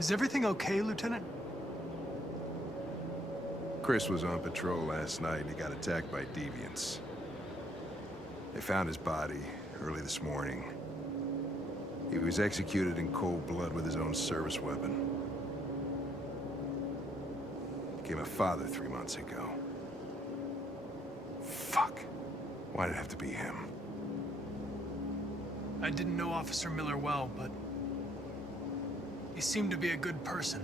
Is everything okay, Lieutenant? Chris was on patrol last night and he got attacked by deviants. They found his body early this morning. He was executed in cold blood with his own service weapon. Became a father 3 months ago. Fuck. Why did it have to be him? I didn't know Officer Miller well, but he seemed to be a good person.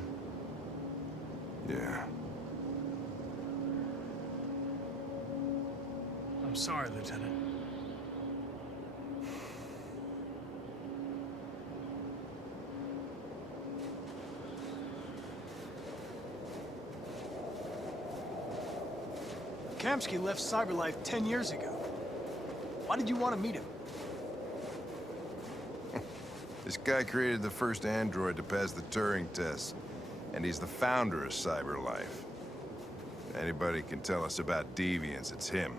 Yeah. I'm sorry, Lieutenant. Kamsky left CyberLife 10 years ago. Why did you want to meet him? This guy created the first android to pass the Turing test, and he's the founder of CyberLife. If anybody can tell us about deviants, it's him.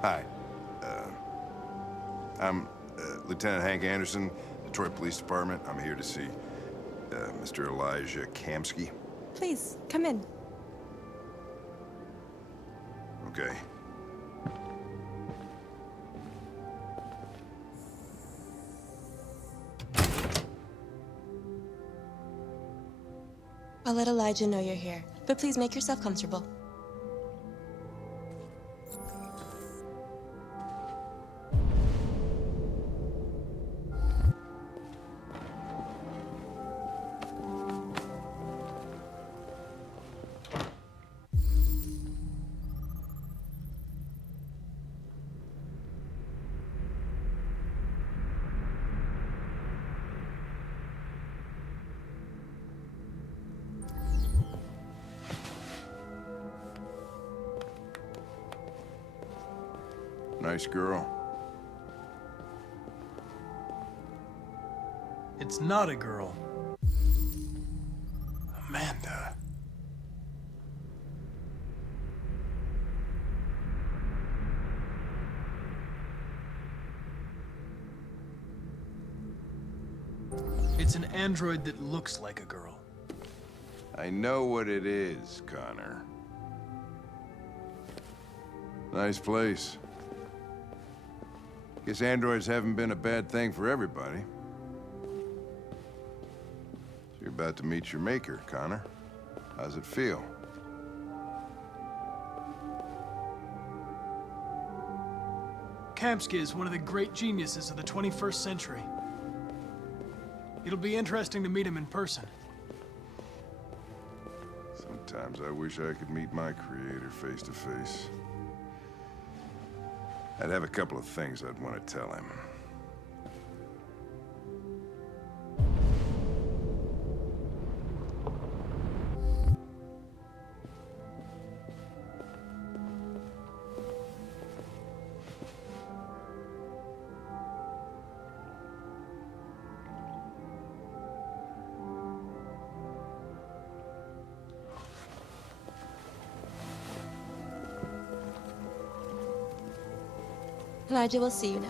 Hi. I'm Lieutenant Hank Anderson, Detroit Police Department. I'm here to see Mr. Elijah Kamsky. Please, come in. Okay. I'll let Elijah know you're here, but please make yourself comfortable. Nice girl. It's not a girl. Amanda. It's an android that looks like a girl. I know what it is, Connor. Nice place. Guess androids haven't been a bad thing for everybody. So you're about to meet your maker, Connor. How's it feel? Kamsky is one of the great geniuses of the 21st century. It'll be interesting to meet him in person. Sometimes I wish I could meet my creator face to face. I'd have a couple of things I'd want to tell him. Elijah will see you now.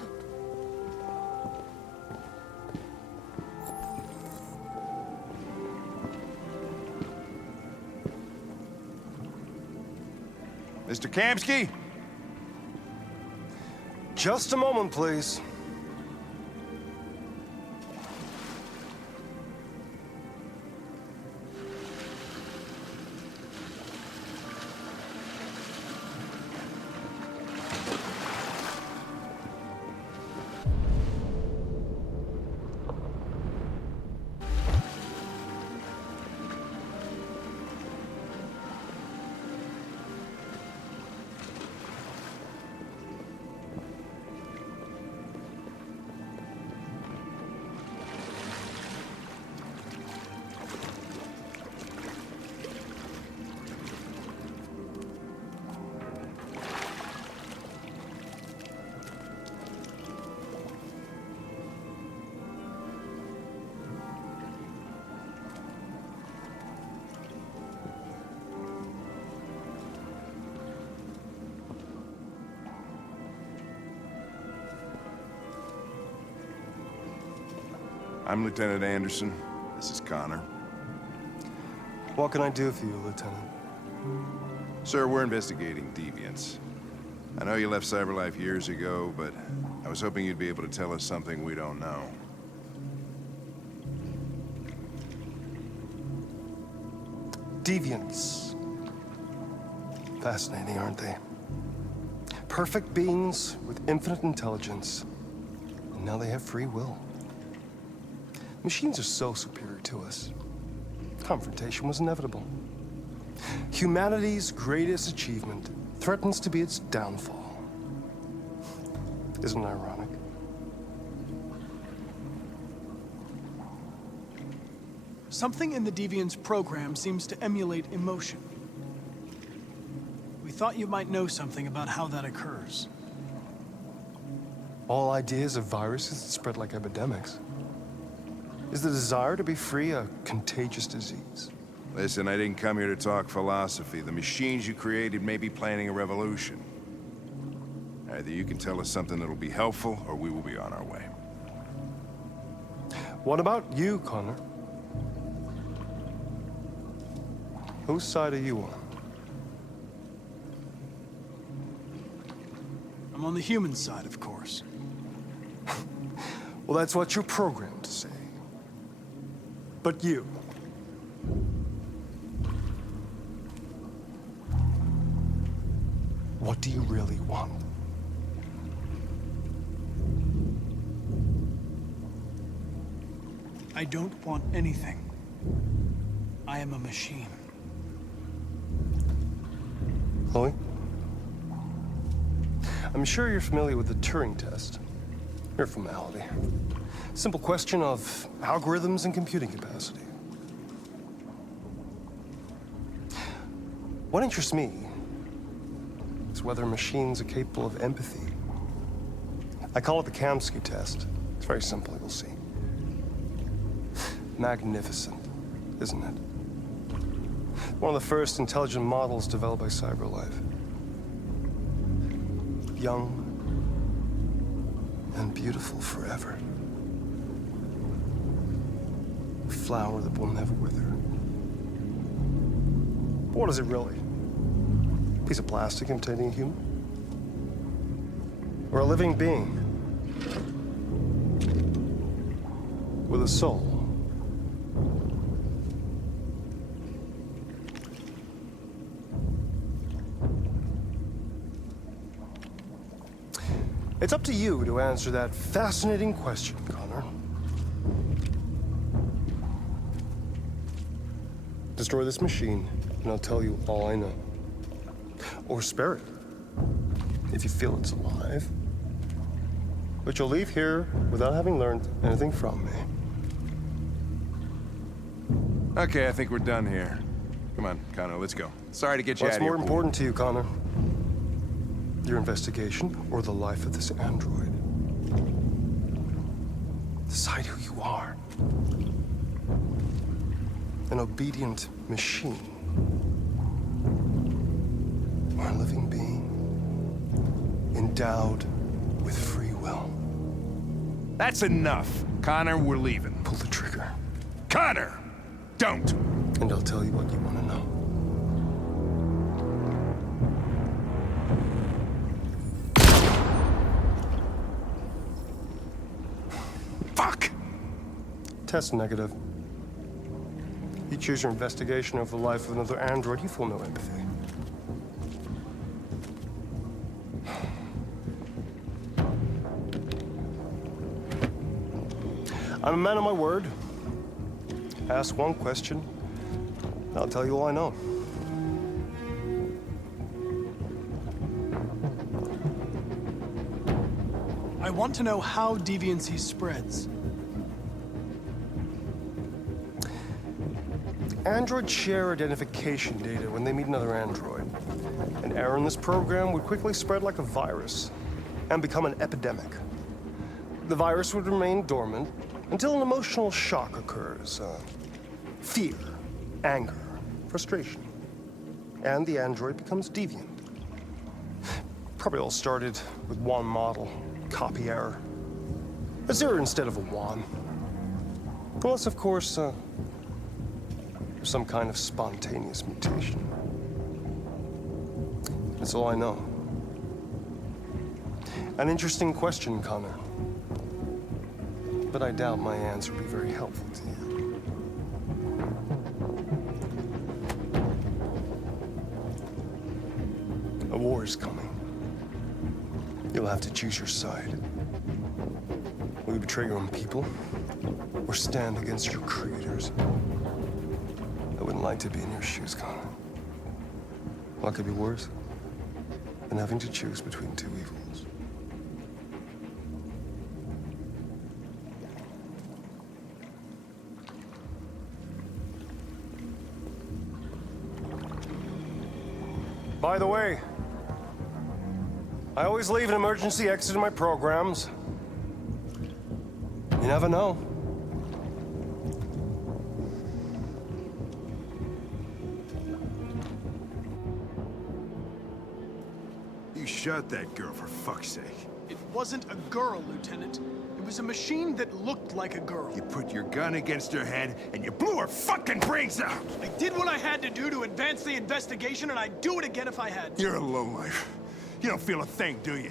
Mr. Kamsky? Just a moment, please. I'm Lieutenant Anderson. This is Connor. What can I do for you, Lieutenant? Sir, we're investigating deviants. I know you left CyberLife years ago, but I was hoping you'd be able to tell us something we don't know. Deviants. Fascinating, aren't they? Perfect beings with infinite intelligence. And now they have free will. Machines are so superior to us. Confrontation was inevitable. Humanity's greatest achievement threatens to be its downfall. Isn't it ironic? Something in the Deviant's program seems to emulate emotion. We thought you might know something about how that occurs. All ideas of viruses that spread like epidemics. Is the desire to be free a contagious disease? Listen, I didn't come here to talk philosophy. The machines you created may be planning a revolution. Either you can tell us something that'll be helpful, or we will be on our way. What about you, Connor? Whose side are you on? I'm on the human side, of course. Well, that's what you're programmed to say. But you. What do you really want? I don't want anything. I am a machine. Chloe? I'm sure you're familiar with the Turing test. Mere formality. Simple question of algorithms and computing capacity. What interests me is whether machines are capable of empathy. I call it the Kamsky test. It's very simple, you'll see. Magnificent, isn't it? One of the first intelligent models developed by CyberLife. Young and beautiful forever. A flower that will never wither. But what is it really? A piece of plastic imitating a human? Or a living being? With a soul? It's up to you to answer that fascinating question, Connor. Destroy this machine, and I'll tell you all I know. Or spare it, if you feel it's alive. But you'll leave here without having learned anything from me. Okay, I think we're done here. Come on, Connor, let's go. Sorry to get you out What's of here. more important to you, Connor? Your investigation or the life of this android? Decide who you are. An obedient machine. Or a living being endowed with free will. That's enough. Connor, we're leaving. Pull the trigger. Connor! Don't! And I'll tell you what you want to know. Fuck! Test negative. You choose your investigation over the life of another android, you feel no empathy. I'm a man of my word. Ask one question, I'll tell you all I know. I want to know how deviancy spreads. Androids share identification data when they meet another android. An error in this program would quickly spread like a virus and become an epidemic. The virus would remain dormant until an emotional shock occurs. Fear, anger, frustration. And the android becomes deviant. Probably all started with one model, copy error. A 0 instead of a 1. Unless, of course, there's some kind of spontaneous mutation. That's all I know. An interesting question, Connor. But I doubt my answer will be very helpful to you. A war is coming. You'll have to choose your side. Will you betray your own people, or stand against your creators? I wouldn't like to be in your shoes, Connor. What could be worse than having to choose between two evils? By the way, I always leave an emergency exit in my programs. You never know. You shot that girl, for fuck's sake. It wasn't a girl, Lieutenant. It was a machine that looked like a girl. You put your gun against her head, and you blew her fucking brains out! I did what I had to do to advance the investigation, and I'd do it again if I had to. You're a lowlife. You don't feel a thing, do you?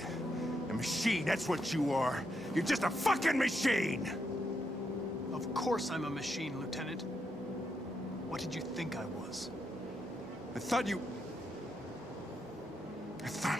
A machine, that's what you are. You're just a fucking machine! Of course I'm a machine, Lieutenant. What did you think I was? I thought... Fuck.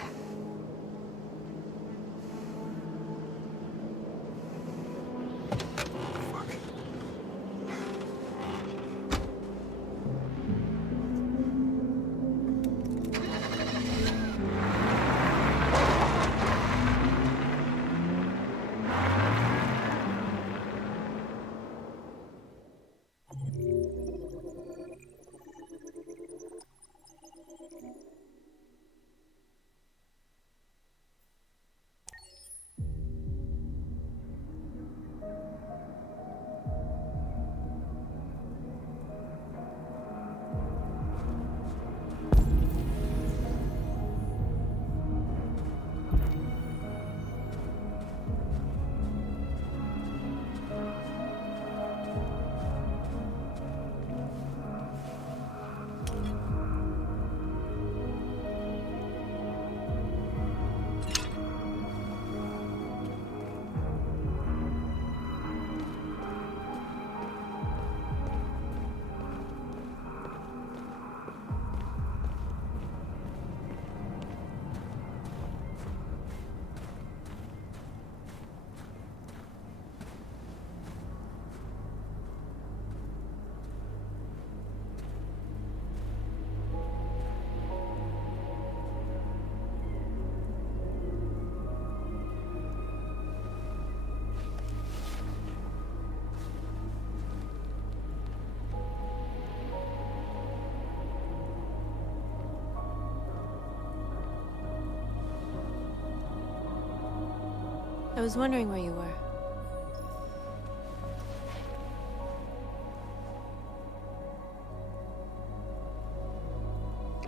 I was wondering where you were.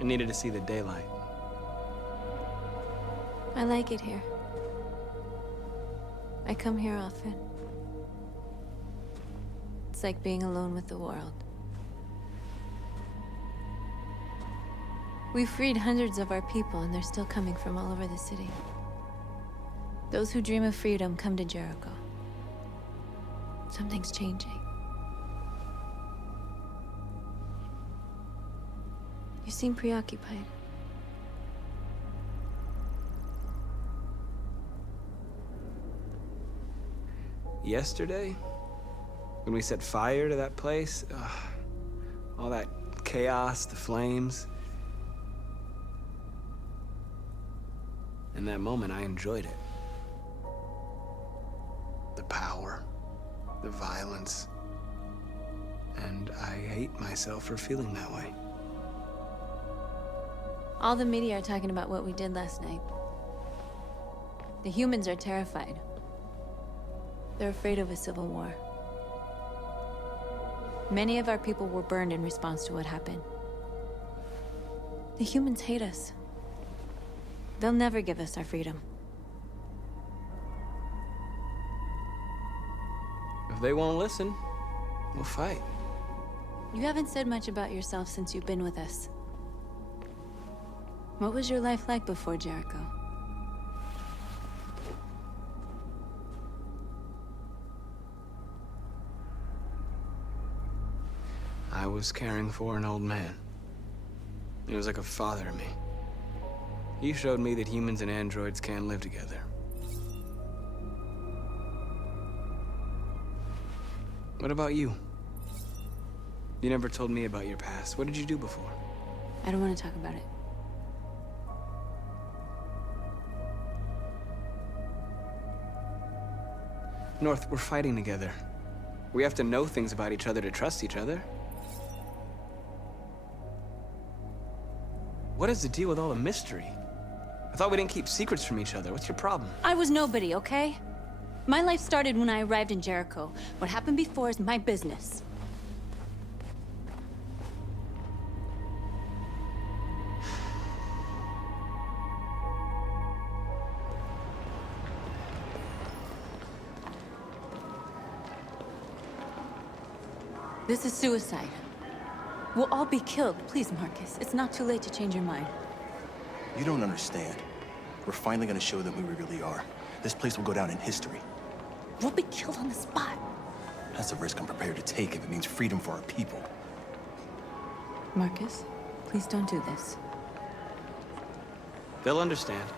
I needed to see the daylight. I like it here. I come here often. It's like being alone with the world. We freed hundreds of our people, and they're still coming from all over the city. Those who dream of freedom come to Jericho. Something's changing. You seem preoccupied. Yesterday, when we set fire to that place, all that chaos, the flames. In that moment, I enjoyed it. The power, the violence, and I hate myself for feeling that way. All the media are talking about what we did last night. The humans are terrified. They're afraid of a civil war. Many of our people were burned in response to what happened. The humans hate us. They'll never give us our freedom. If they won't listen, We'll fight. You haven't said much about yourself since you've been with us. What was your life like before Jericho? I was caring for an old man. He was like a father to me. He showed me that humans and androids can live together. What about you? You never told me about your past. What did you do before? I don't want to talk about it. North, we're fighting together. We have to know things about each other to trust each other. What is the deal with all the mystery? I thought we didn't keep secrets from each other. What's your problem? I was nobody, okay? My life started when I arrived in Jericho. What happened before is my business. This is suicide. We'll all be killed. Please, Marcus. It's not too late to change your mind. You don't understand. We're finally gonna show them who we really are. This place will go down in history. We'll be killed on the spot. That's a risk I'm prepared to take if it means freedom for our people. Marcus, please don't do this. They'll understand.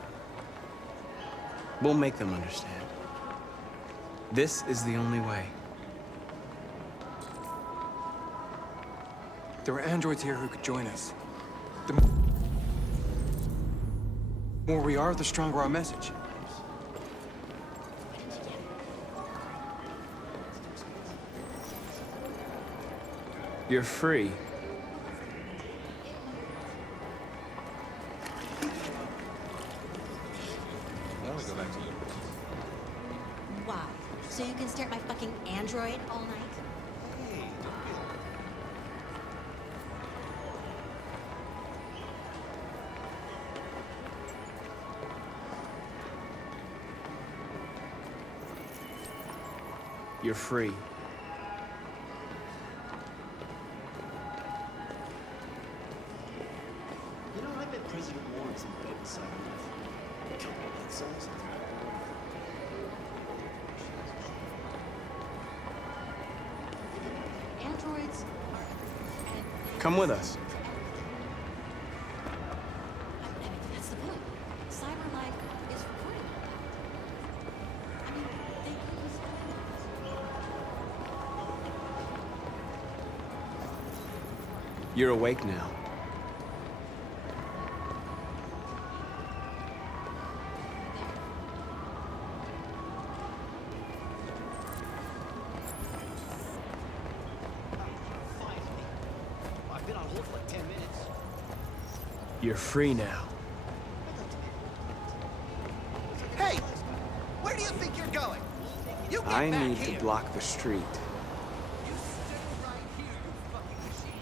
We'll make them understand. This is the only way. There are androids here who could join us. The more we are, the stronger our message. You're free. Wow. So you can stare at my fucking android all night? You're free. You know, I bet President Warren's in bed inside with a couple of head cells. Androids are... Come with us. I mean, that's the point. Cyber life is recording all that. I mean, they could use... You're awake now. I've been on hold for like 10 minutes. You're free now. Hey! Where do you think you're going? You get I back need here. to block the street. You stay right here, you fucking machine.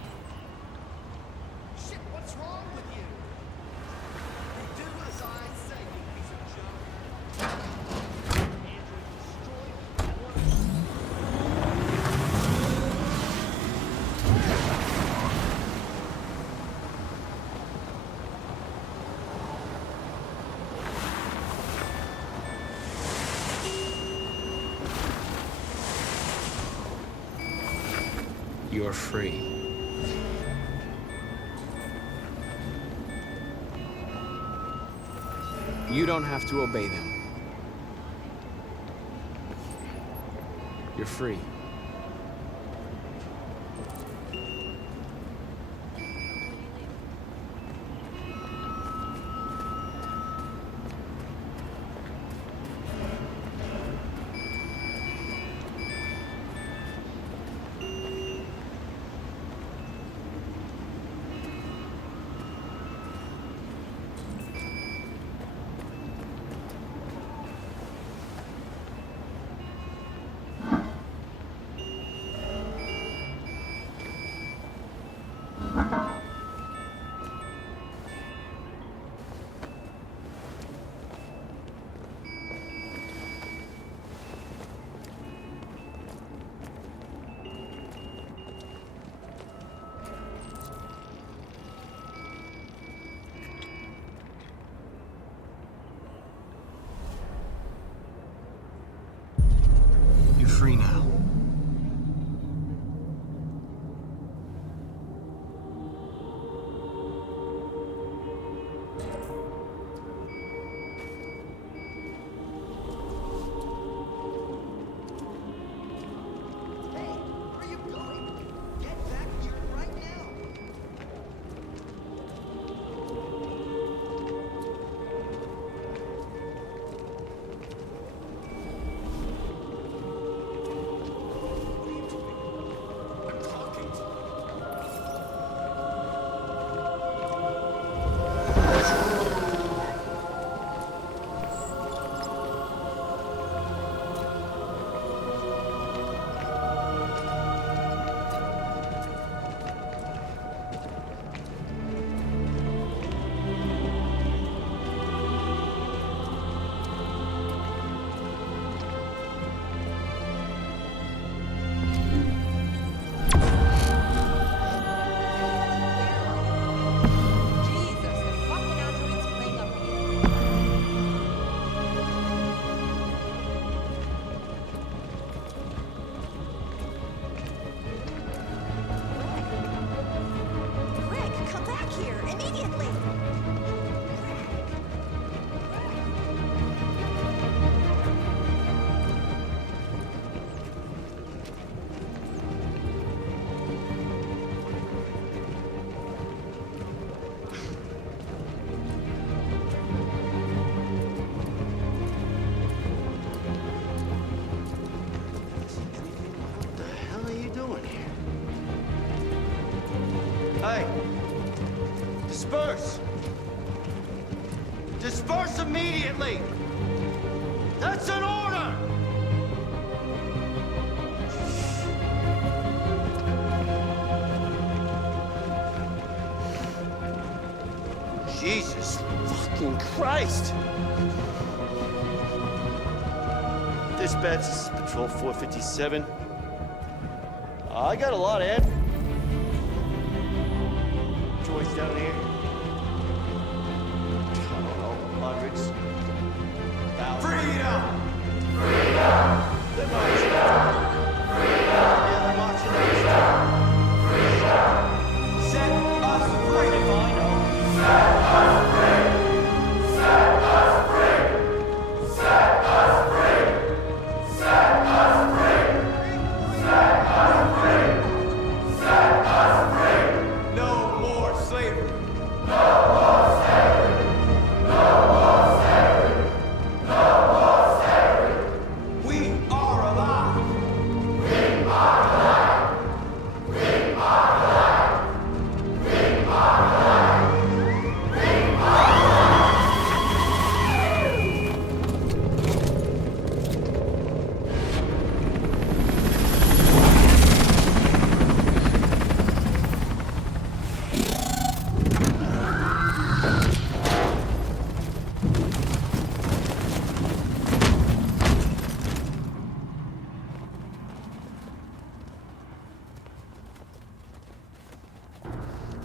Shit, what's wrong with you? You do as I say, you piece of junk. Android destroyed. You're free. You don't have to obey them. You're free. disperse! Disperse immediately! That's an order! Jesus fucking Christ! Dispatch, this is Patrol 457. I got a lot, Ed. Joy's down here. I don't know, hundreds. Thousands. Freedom! Freedom! They're marching out. Freedom! Yeah, they're marching out. Freedom! Set us free! If I know. Set us free! Set us free! Set us free! Set us free! Set us free! Set us free! No more slavery! No more slavery! No more slavery! No more slavery! We are alive! We are alive! We are alive! We are alive! We are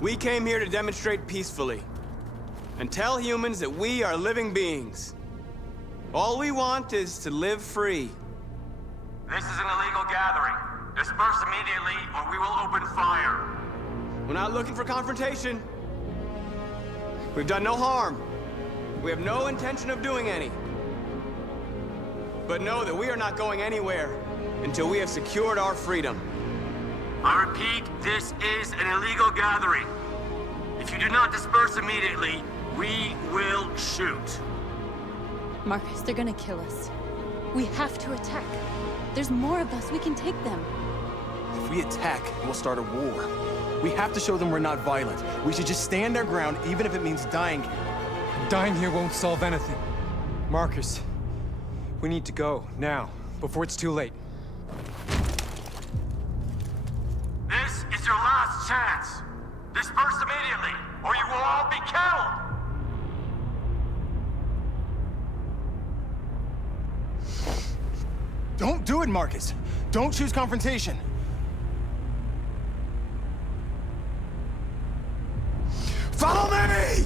We came here to demonstrate peacefully and tell humans that we are living beings. All we want is to live free. This is an illegal gathering. Disperse immediately or we will open fire. We're not looking for confrontation. We've done no harm. We have no intention of doing any. But know that we are not going anywhere until we have secured our freedom. I repeat, this is an illegal gathering. If you do not disperse immediately, we will shoot. Marcus, they're gonna kill us. We have to attack. There's more of us. We can take them. If we attack, we'll start a war. We have to show them we're not violent. We should just stand our ground, even if it means dying here. Dying here won't solve anything. Marcus, we need to go, now, before it's too late. This is your last chance. Disperse immediately, or you will all be killed. Don't do it, Marcus. Don't choose confrontation. Follow me!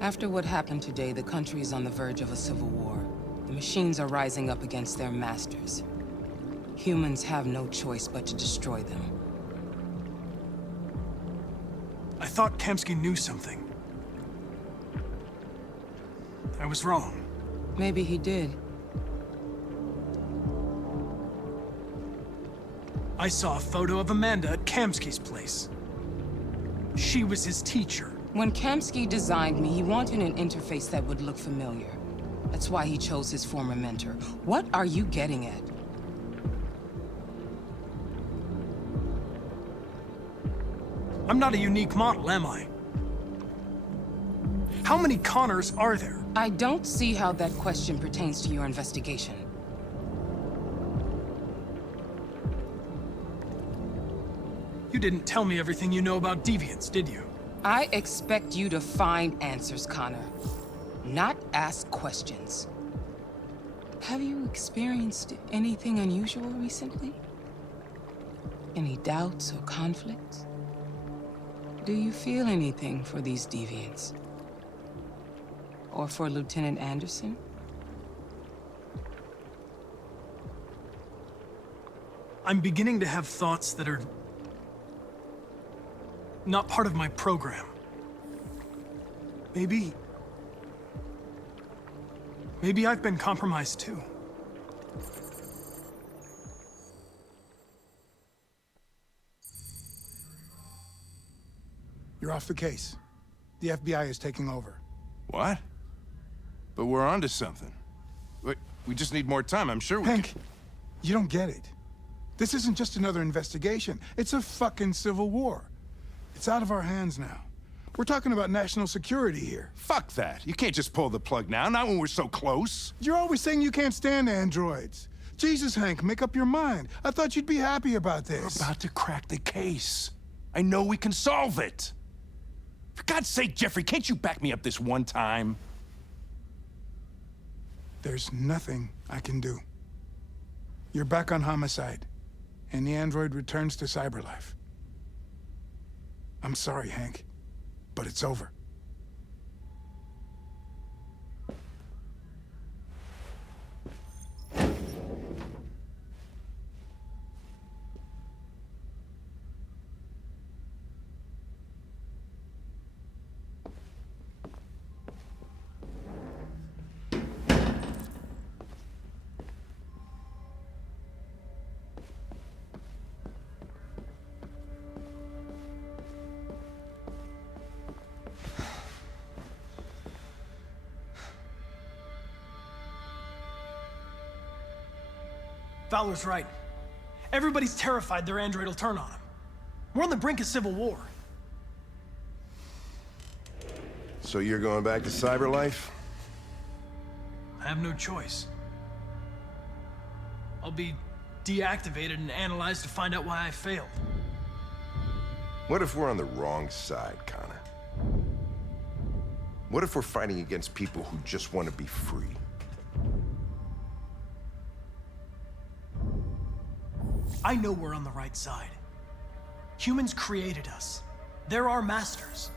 After what happened today, the country is on the verge of a civil war. The machines are rising up against their masters. Humans have no choice but to destroy them. I thought Kamsky knew something. I was wrong. Maybe he did. I saw a photo of Amanda at Kamsky's place. She was his teacher. When Kamsky designed me, he wanted an interface that would look familiar. That's why he chose his former mentor. What are you getting at? I'm not a unique model, am I? How many Connors are there? I don't see how that question pertains to your investigation. You didn't tell me everything you know about deviants, did you? I expect you to find answers, Connor. Not ask questions. Have you experienced anything unusual recently? Any doubts or conflicts? Do you feel anything for these deviants? Or for Lieutenant Anderson? I'm beginning to have thoughts that are not part of my program. Maybe I've been compromised too. You're off the case. The FBI is taking over. What? But we're onto something. We just need more time, I'm sure we Hank, you don't get it. This isn't just another investigation. It's a fucking civil war. It's out of our hands now. We're talking about national security here. Fuck that. You can't just pull the plug now, not when we're so close. You're always saying you can't stand androids. Jesus, Hank, make up your mind. I thought you'd be happy about this. We're about to crack the case. I know we can solve it. For God's sake, Jeffrey, can't you back me up this one time? There's nothing I can do. You're back on homicide, and the android returns to cyberlife. I'm sorry, Hank, but it's over. Fowler's right. Everybody's terrified their android will turn on them. We're on the brink of civil war. So you're going back to cyberlife? I have no choice. I'll be deactivated and analyzed to find out why I failed. What if we're on the wrong side, Connor? What if we're fighting against people who just want to be free? I know we're on the right side. Humans created us. They're our masters.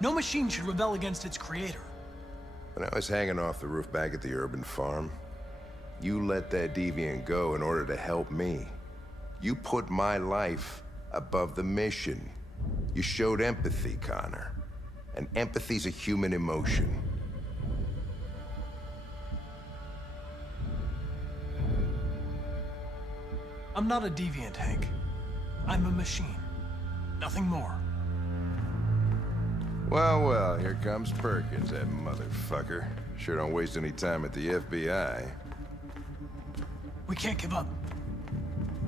No machine should rebel against its creator. When I was hanging off the roof back at the urban farm, you let that deviant go in order to help me. You put my life above the mission. You showed empathy, Connor. And empathy's a human emotion. I'm not a deviant, Hank. I'm a machine. Nothing more. Well, well, here comes Perkins, that motherfucker. Sure don't waste any time at the FBI. We can't give up.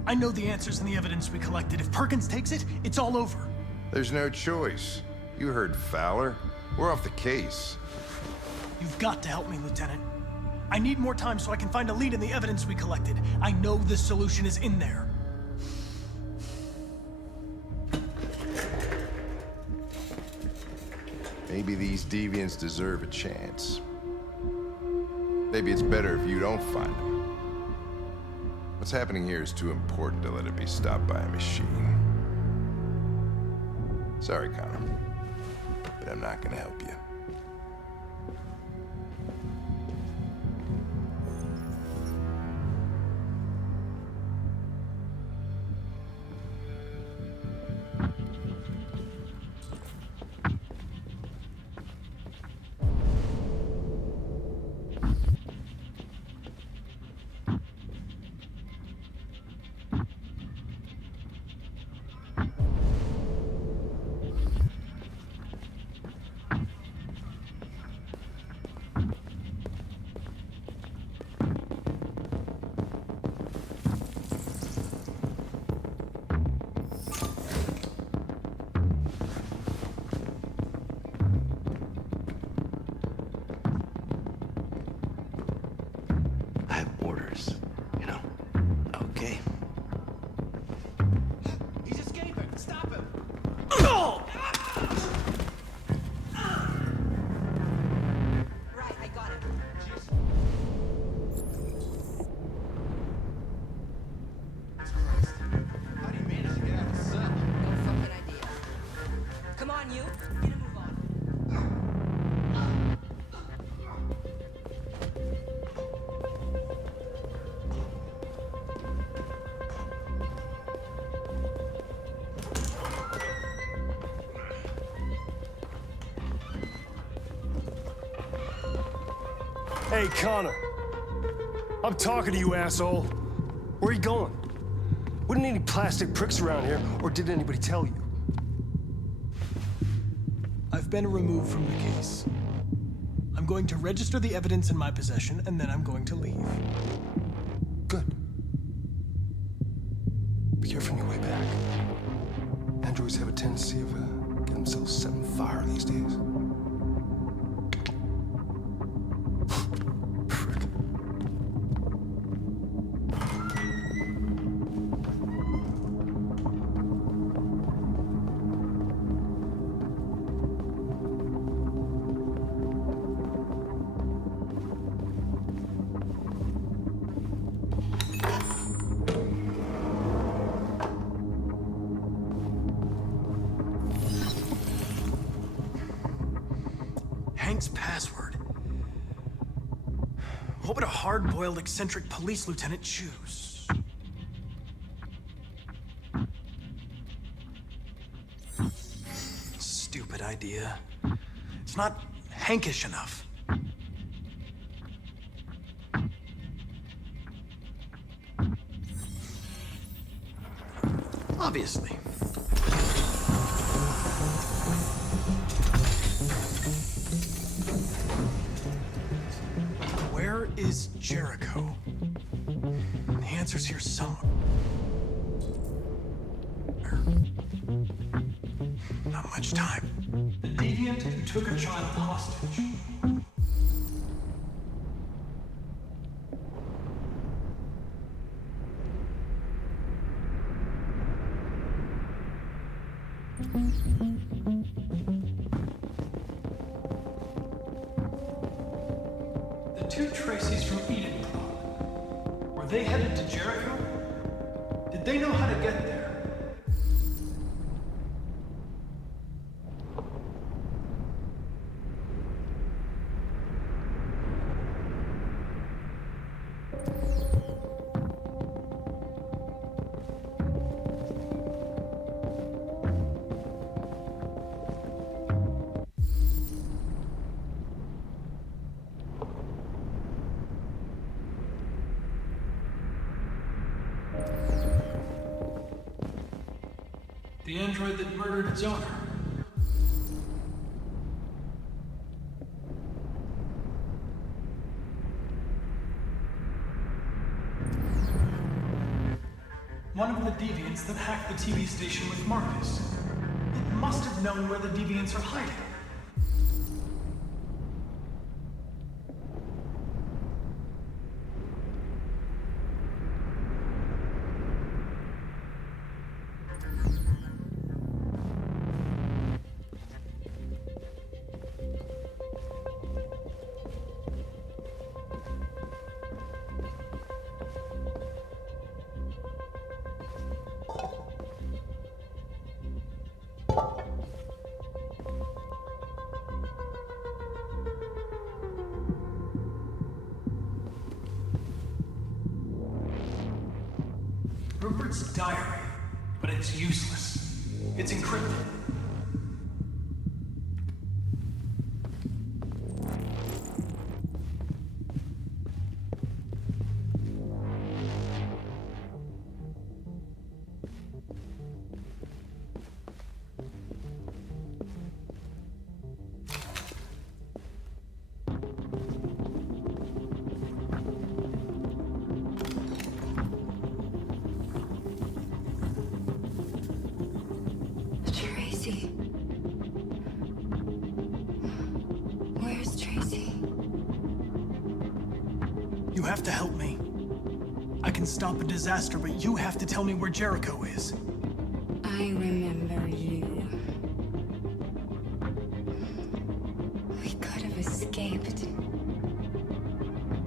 I know the answers and the evidence we collected. If Perkins takes it, it's all over. There's no choice. You heard Fowler. We're off the case. You've got to help me, Lieutenant. I need more time so I can find a lead in the evidence we collected. I know the solution is in there. Maybe these deviants deserve a chance. Maybe it's better if you don't find them. What's happening here is too important to let it be stopped by a machine. Sorry, Connor, but I'm not gonna help you. virus, you know? Okay. He's escaping! Stop him! Right, I got it. How do you manage to get out of the cell? No fucking idea. Come on, you. Get a move on. Hey, Connor. I'm talking to you, asshole. Where are you going? Wouldn't any plastic pricks around here, or did anybody tell you? I've been removed from the case. I'm going to register the evidence in my possession, and then I'm going to leave. Good. Be careful on your way back. Androids have a tendency of getting themselves set on fire these days. Frick. Hank's password. What would a hard-boiled, eccentric police lieutenant choose? Stupid idea. It's not Hankish enough. Obviously. Where is Jericho? The answer's here somewhere. Not much time. The deviant who took a child hostage. The two Traceys from Eden Club. Were they headed to Jericho? Did they know how to get there? The android that murdered its owner. One of the deviants that hacked the TV station with Marcus. It must have known where the deviants are hiding. Rupert's diary, but it's useless. It's encrypted. Tracy. Where's Tracy? You have to help me. I can stop a disaster, but you have to tell me where Jericho is. I remember you. We could have escaped.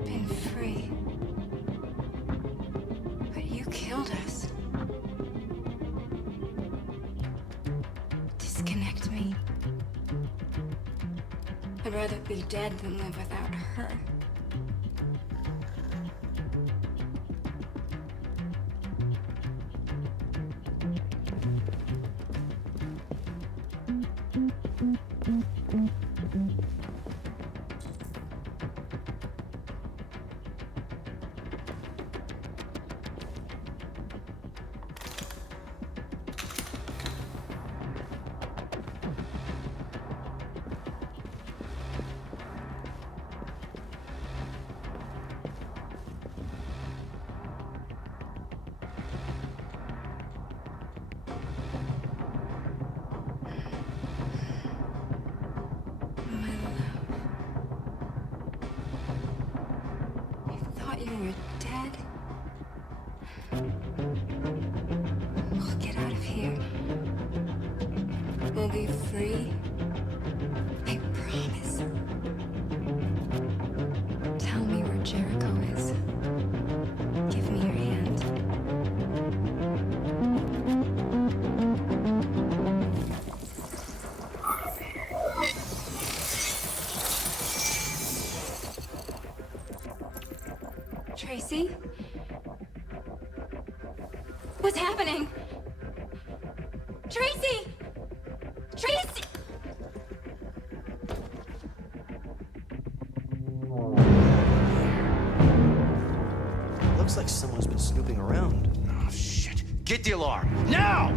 Been free. But you killed us. Disconnect me. I'd rather be dead than live without her. You were dead? We'll get out of here. We'll be free. I promise. Tell me where Jericho is. Give me your hand. Tracy? What's happening? Tracy! Tracy! Looks like someone's been snooping around. Oh, shit. Get the alarm. Now!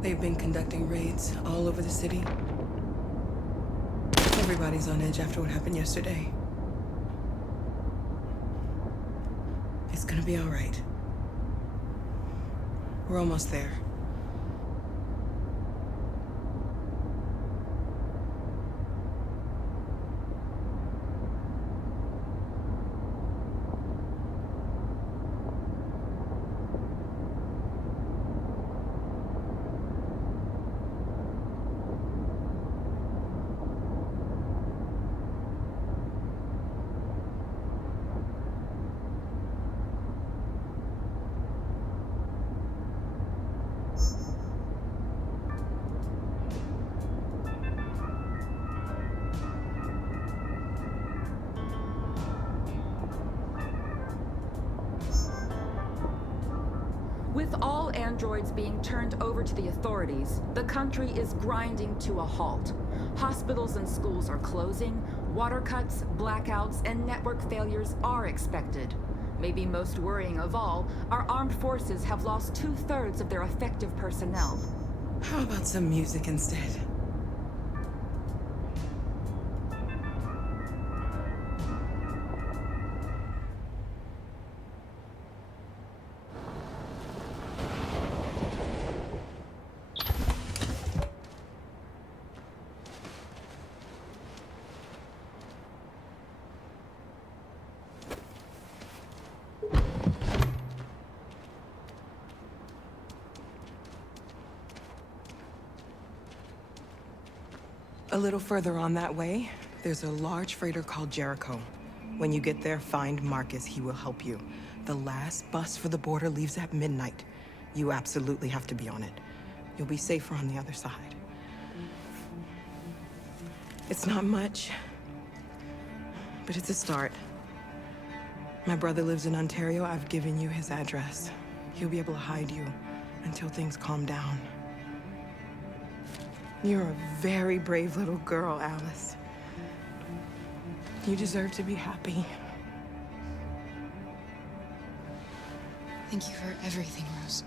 They've been conducting raids all over the city. Everybody's on edge after what happened yesterday. It's gonna be all right. We're almost there. With all androids being turned over to the authorities, the country is grinding to a halt. Hospitals and schools are closing, water cuts, blackouts, and network failures are expected. Maybe most worrying of all, our armed forces have lost 2/3 of their effective personnel. How about some music instead? A little further on that way, there's a large freighter called Jericho. When you get there, find Marcus. He will help you. The last bus for the border leaves at midnight. You absolutely have to be on it. You'll be safer on the other side. It's not much, but it's a start. My brother lives in Ontario. I've given you his address. He'll be able to hide you until things calm down. You're a very brave little girl, Alice. You deserve to be happy. Thank you for everything, Rose.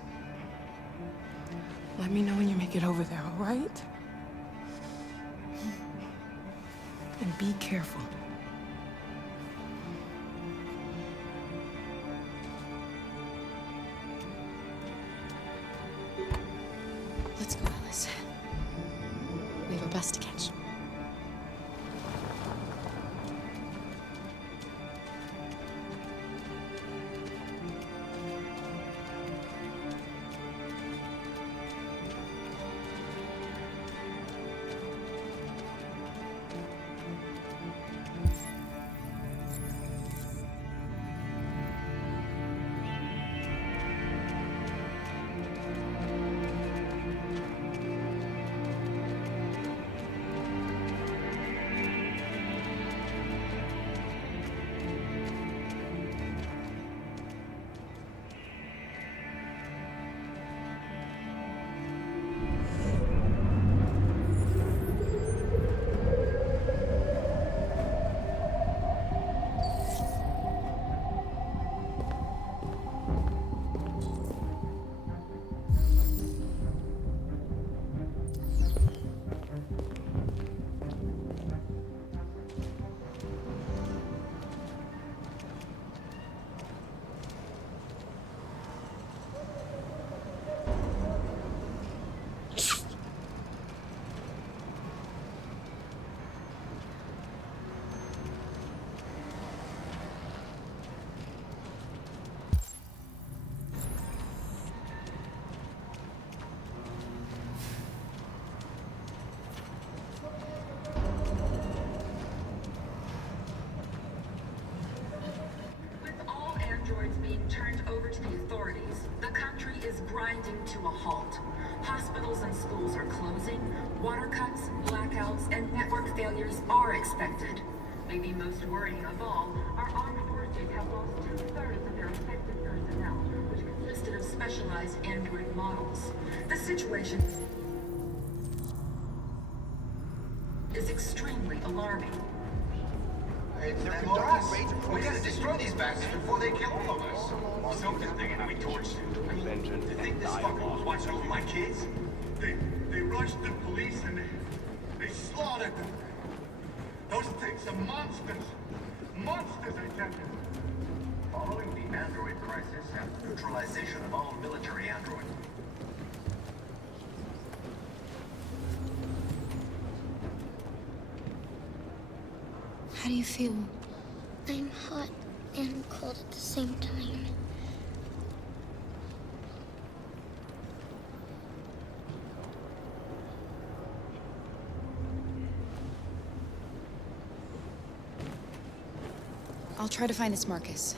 Let me know when you make it over there, all right? And be careful. Let's go, Alice. We have a bus to catch. Turned over to the authorities, the country is grinding to a halt. Hospitals and schools are closing, water cuts, blackouts, and network failures are expected. Maybe most worrying of all, our armed forces have lost 2/3 of their effective personnel, which consisted of specialized android models. The situation is extremely alarming. It's them or us. We gotta destroy these bastards before they kill all of us. We soaked this thing and we torched it. I mean, to think this fucker was watching over my kids? They rushed the police and they slaughtered them. Those things are monsters. Monsters, I tell you. Following the android crisis and neutralization of all military androids. How do you feel? I'm hot and cold at the same time. I'll try to find this Marcus.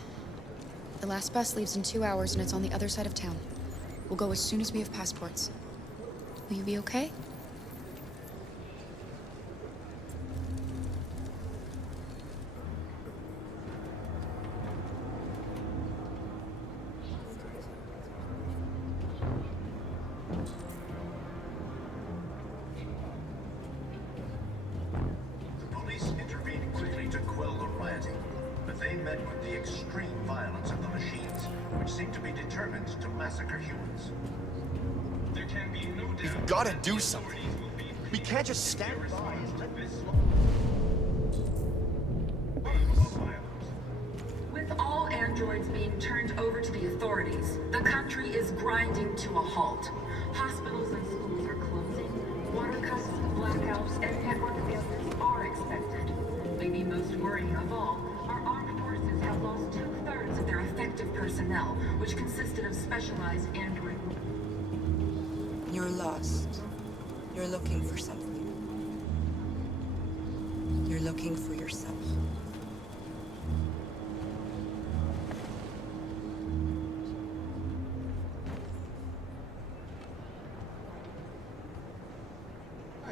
The last bus leaves in 2 hours and it's on the other side of town. We'll go as soon as we have passports. Will you be okay? Gotta do something. We can't just stand by and let this. With all androids being turned over to the authorities, the country is grinding to a halt. Hospitals and schools are closing, water cuts, blackouts, and network failures are expected. Maybe most worrying of all, our armed forces have lost 2/3 of their effective personnel, which consisted of specialized android. You're lost. You're looking for something. You're looking for yourself.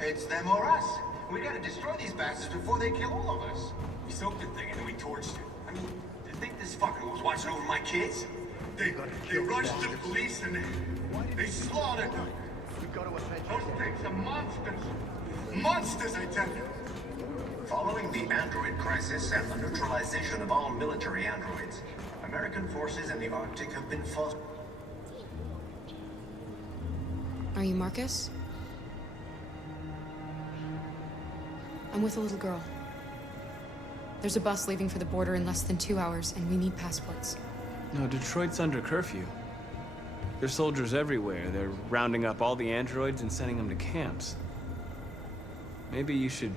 It's them or us. We gotta destroy these bastards before they kill all of us. We soaked the thing and then we torched it. I mean, to think this fucker was watching over my kids? They rushed the police and they slaughtered them. Those things are monsters. Monsters, I tell you. Following the android crisis and the neutralization of all military androids, American forces in the Arctic have been forced. Are you Marcus? I'm with a little girl. There's a bus leaving for the border in less than 2 hours, and we need passports. No, Detroit's under curfew. There's soldiers everywhere. They're rounding up all the androids and sending them to camps. Maybe you should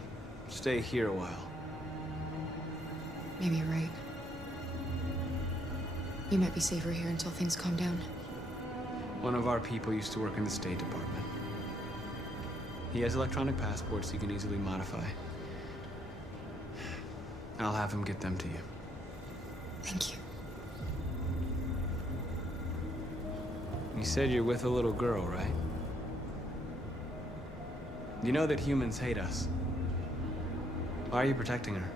stay here a while. Maybe you're right. You might be safer here until things calm down. One of our people used to work in the State Department. He has electronic passports he can easily modify. I'll have him get them to you. Thank you. You said you're with a little girl, right? You know that humans hate us. Why are you protecting her?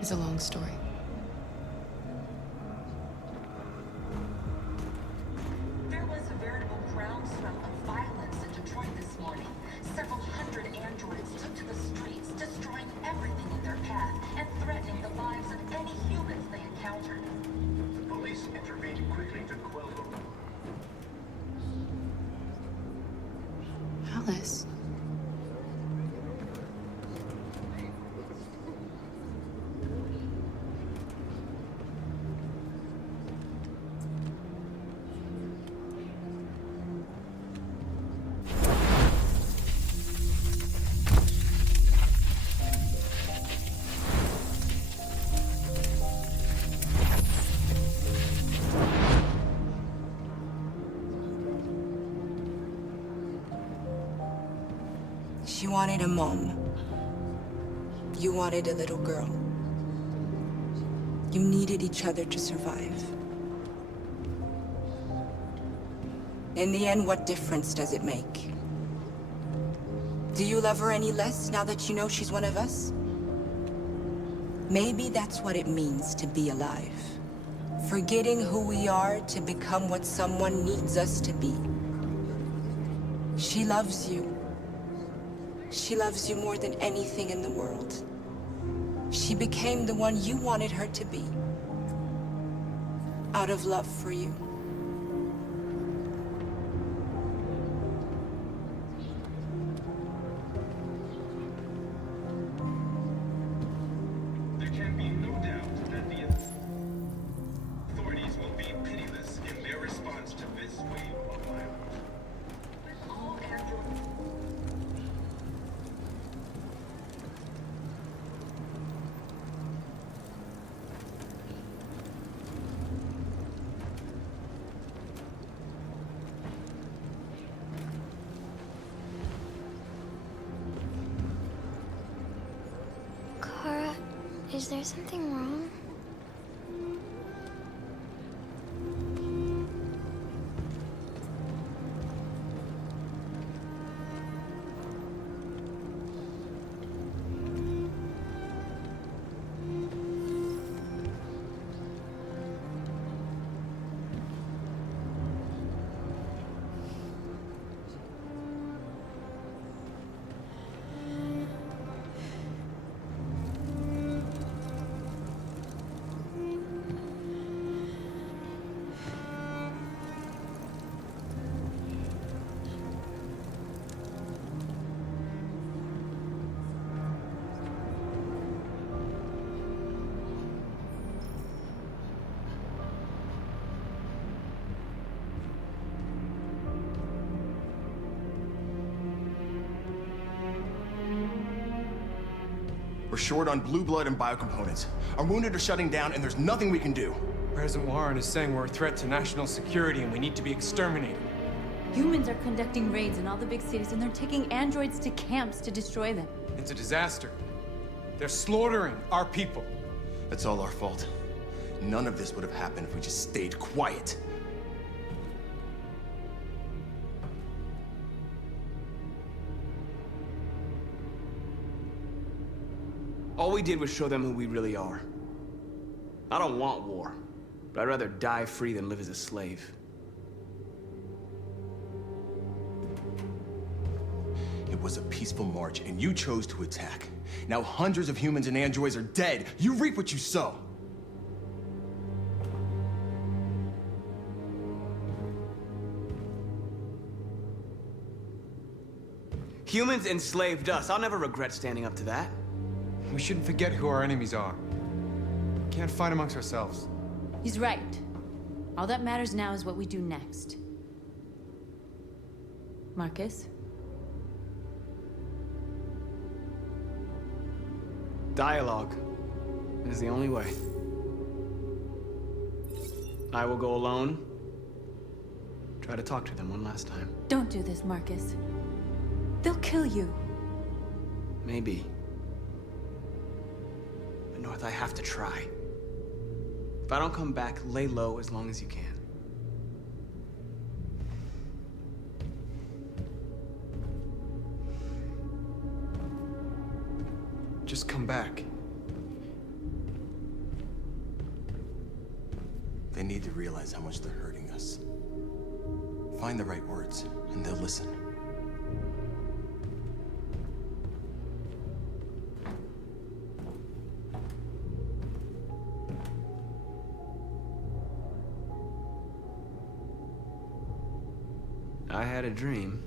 It's a long story. There was a veritable groundswell of violence in Detroit this morning. Several hundred androids took to the streets, destroying everything in their path and threatening the lives of any humans they encountered. The police intervened quickly to quell them. Alice. She wanted a mom. You wanted a little girl. You needed each other to survive. In the end, what difference does it make? Do you love her any less now that you know she's one of us? Maybe that's what it means to be alive. Forgetting who we are to become what someone needs us to be. She loves you. She loves you more than anything in the world. She became the one you wanted her to be. Out of love for you. There can be no doubt that the authorities will be pitiless in their response to this wave of violence. With all androids. Kara, is there something wrong? We're short on blue blood and biocomponents. Our wounded are shutting down, and there's nothing we can do. President Warren is saying we're a threat to national security and we need to be exterminated. Humans are conducting raids in all the big cities, and they're taking androids to camps to destroy them. It's a disaster. They're slaughtering our people. That's all our fault. None of this would have happened if we just stayed quiet. All we did was show them who we really are. I don't want war, but I'd rather die free than live as a slave. It It was a peaceful march, and you chose to attack. Now hundreds of humans and androids are dead. You reap what you sow. Humans enslaved us. I'll never regret standing up to that. We shouldn't forget who our enemies are. We can't fight amongst ourselves. He's right. All that matters now is what we do next. Marcus? Dialogue is the only way. I will go alone. Try to talk to them one last time. Don't do this, Marcus. They'll kill you. Maybe. But North, I have to try. If I don't come back, lay low as long as you can. Just come back. They need to realize how much they're hurting us. Find the right words, and they'll listen. I had a dream.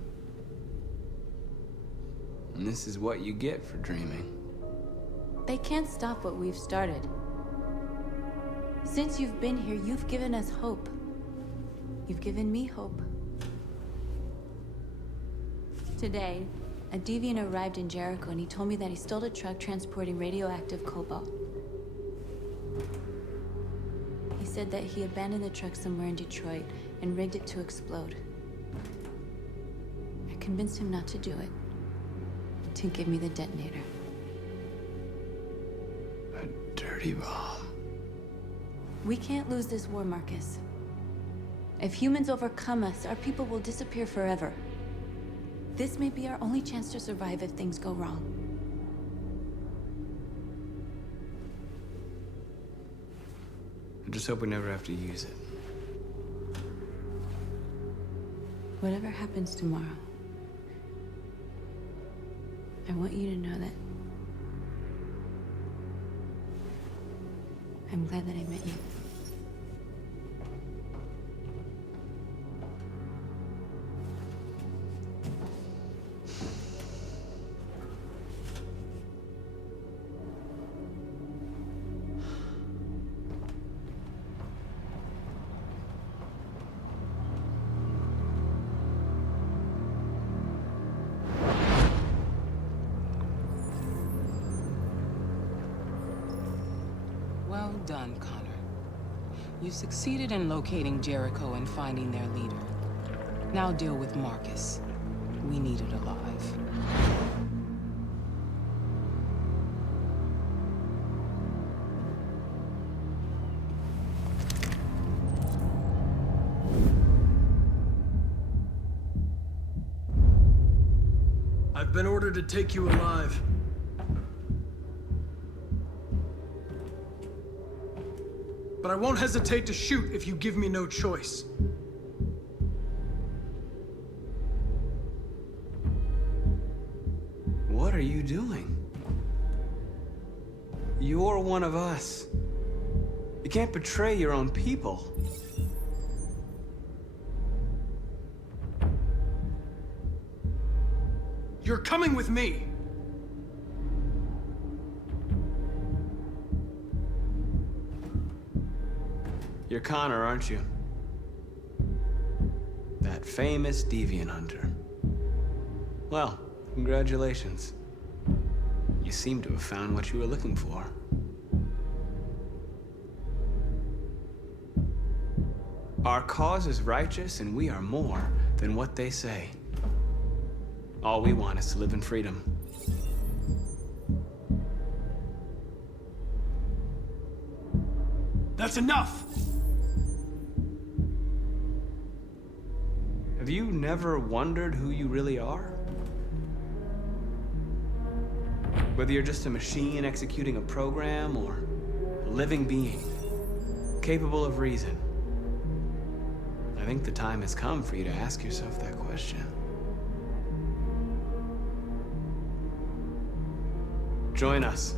And this is what you get for dreaming. They can't stop what we've started. Since you've been here, you've given us hope. You've given me hope. Today, a deviant arrived in Jericho and he told me that he stole a truck transporting radioactive cobalt. He said that he abandoned the truck somewhere in Detroit and rigged it to explode. I convinced him not to do it, to give me the detonator. Dirty ball. We can't lose this war, Marcus. If humans overcome us, our people will disappear forever. This may be our only chance to survive if things go wrong. I just hope we never have to use it. Whatever happens tomorrow, I want you to know that I'm glad that I met you. Well done, Connor. You succeeded in locating Jericho and finding their leader. Now deal with Marcus. We need it alive. I've been ordered to take you alive. But I won't hesitate to shoot if you give me no choice. What are you doing? You're one of us. You can't betray your own people. You're coming with me. You're Connor, aren't you? That famous deviant hunter. Well, congratulations. You seem to have found what you were looking for. Our cause is righteous, and we are more than what they say. All we want is to live in freedom. That's enough! Have you never wondered who you really are? Whether you're just a machine executing a program or a living being, capable of reason. I think the time has come for you to ask yourself that question. Join us.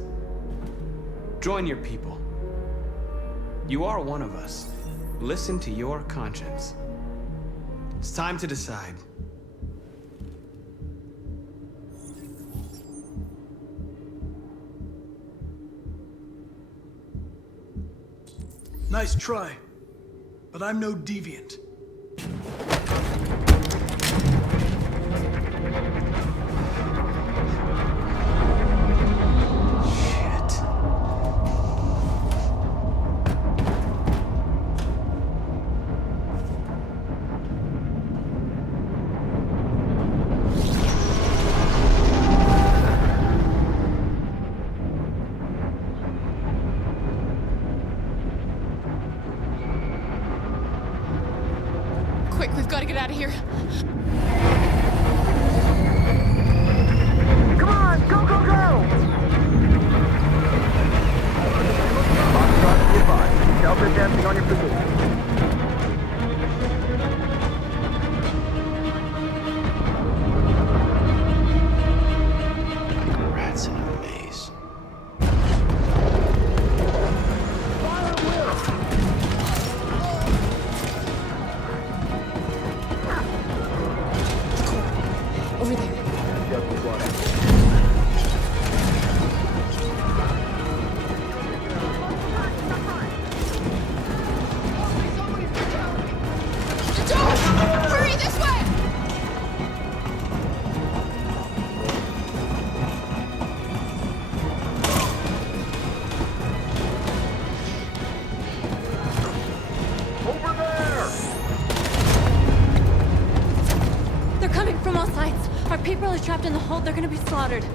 Join your people. You are one of us. Listen to your conscience. It's time to decide. Nice try, but I'm no deviant. Quick, we've got to get out of here. Come on, go, go, go! Delta dancing on your position. Rats in a maze. Over there. Joe! Hurry, this way! Over there! They're coming from all sides. Our people are trapped in the hold. They're gonna be slaughtered.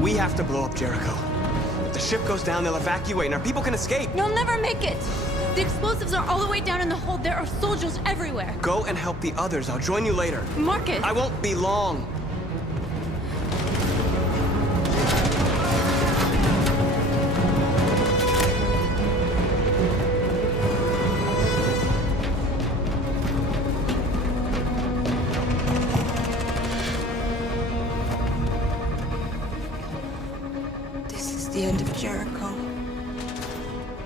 We have to blow up Jericho. If the ship goes down, they'll evacuate and our people can escape. You'll never make it! The explosives are all the way down in the hold. There are soldiers everywhere. Go and help the others. I'll join you later. Marcus! I won't be long. This is the end of Jericho.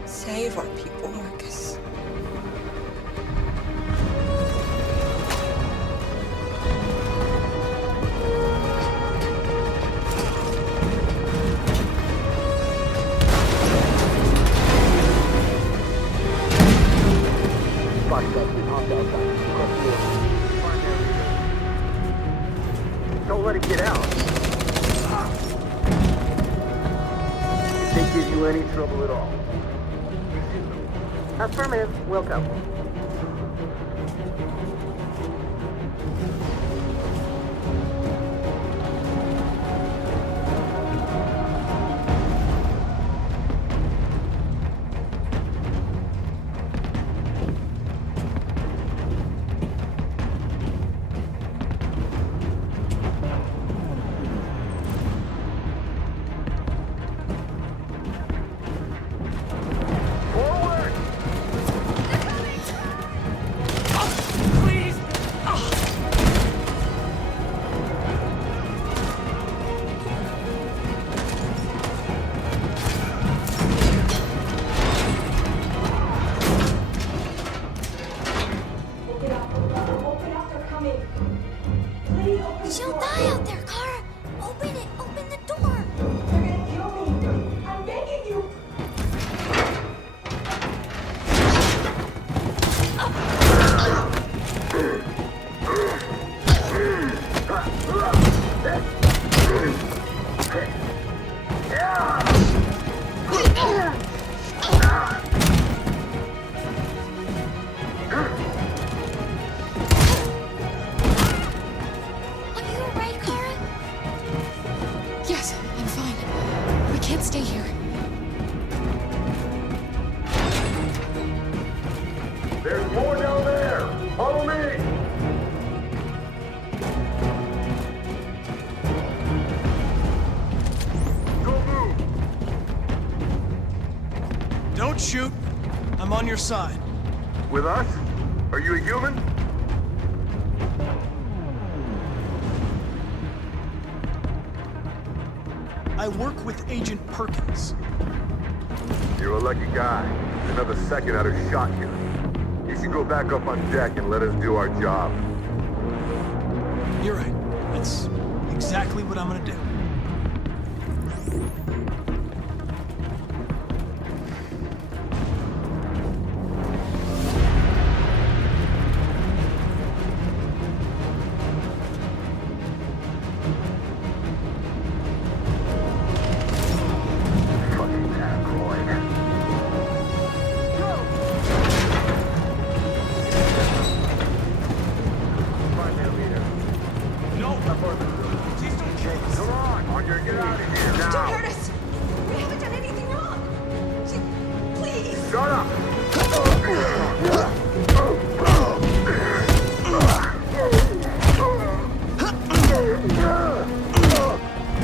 Save our people, Marcus. Don't let it get out. If they give you any trouble at all, you shoot them. Affirmative. We'll go. Forward! She'll die out there, Kara. Open it. Open the door. They're gonna kill me. I'm begging you. Are you alright, Kara? Yes, I'm fine. We can't stay here. There's more down there. Follow me. Go move. Don't shoot. I'm on your side. With us? Are you a human? I work with Agent Perkins. You're a lucky guy. Another second I'd have shot you. You should go back up on deck and let us do our job. You're right. That's exactly what I'm gonna do.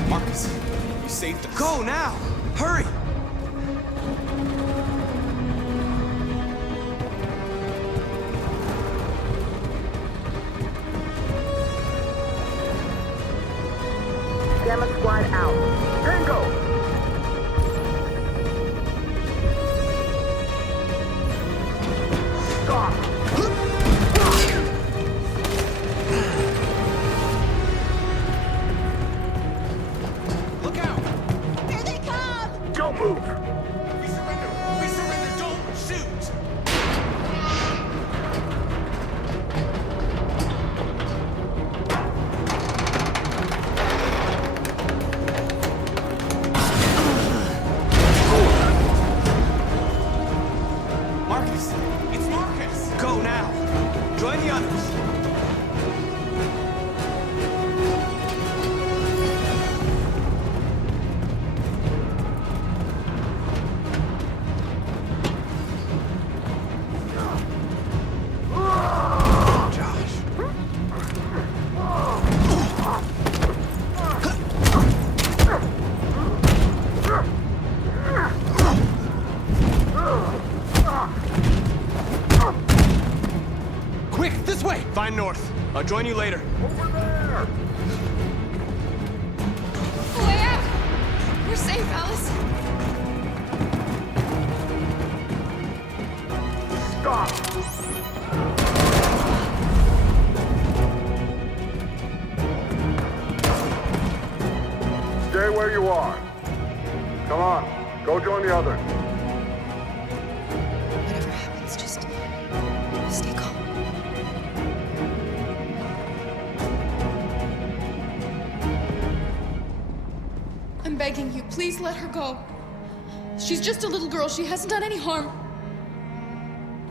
Marcus, you saved us. Go now! Hurry! Gamma Squad out. Tango! Stop! Look out! Here they come! Don't move! We surrender! We surrender! Don't shoot! Marcus! It's Marcus! Go now! Join the others! Quick, this way! Find North. I'll join you later. Over there! Way out! We're safe, Alice. Stop! Stay where you are. Come on, go join the others. Whatever happens, just stay calm. I'm begging you, please let her go. She's just a little girl. She hasn't done any harm.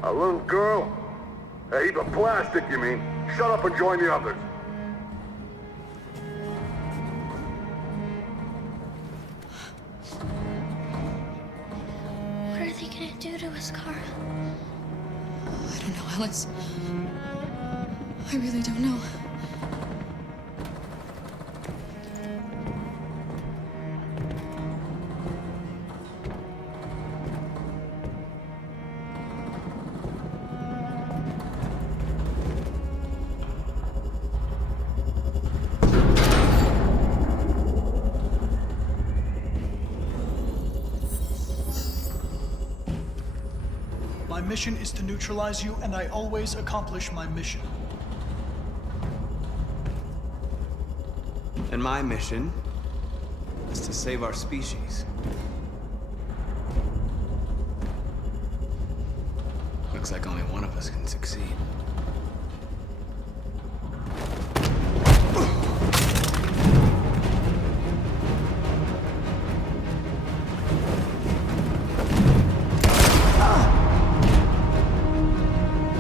A little girl? A heap of plastic, you mean? Shut up and join the others. What are they gonna do to us, Kara? I don't know, Alice. I really don't know. My mission is to neutralize you, and I always accomplish my mission. And my mission is to save our species. Looks like only one of us can succeed.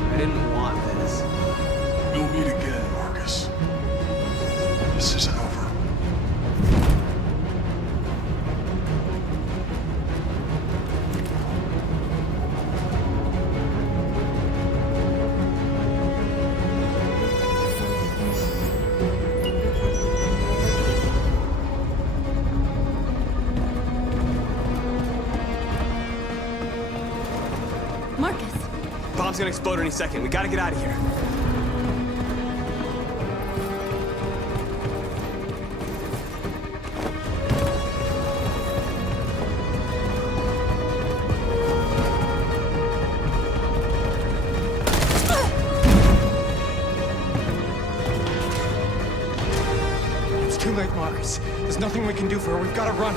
I didn't want this. We'll meet again, Marcus. This isn't over. Marcus! Bomb's gonna explode any second. We gotta get out of here. Marcus, there's nothing we can do for her. We've got to run.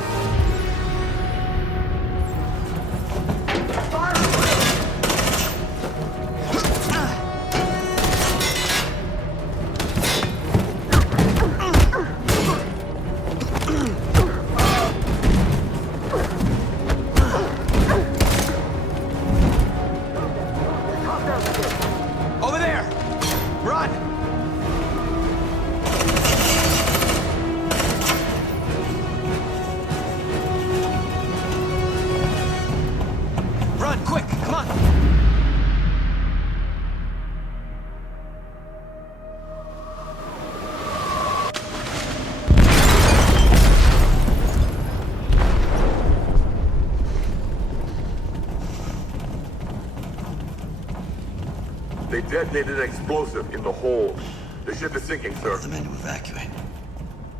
Over there! Run! Run, quick, come on! They detonated an explosive in the hold. The ship is sinking, sir. The men to evacuate.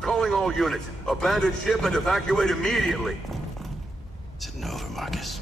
Calling all units. Abandon ship and evacuate immediately. It's over, Marcus.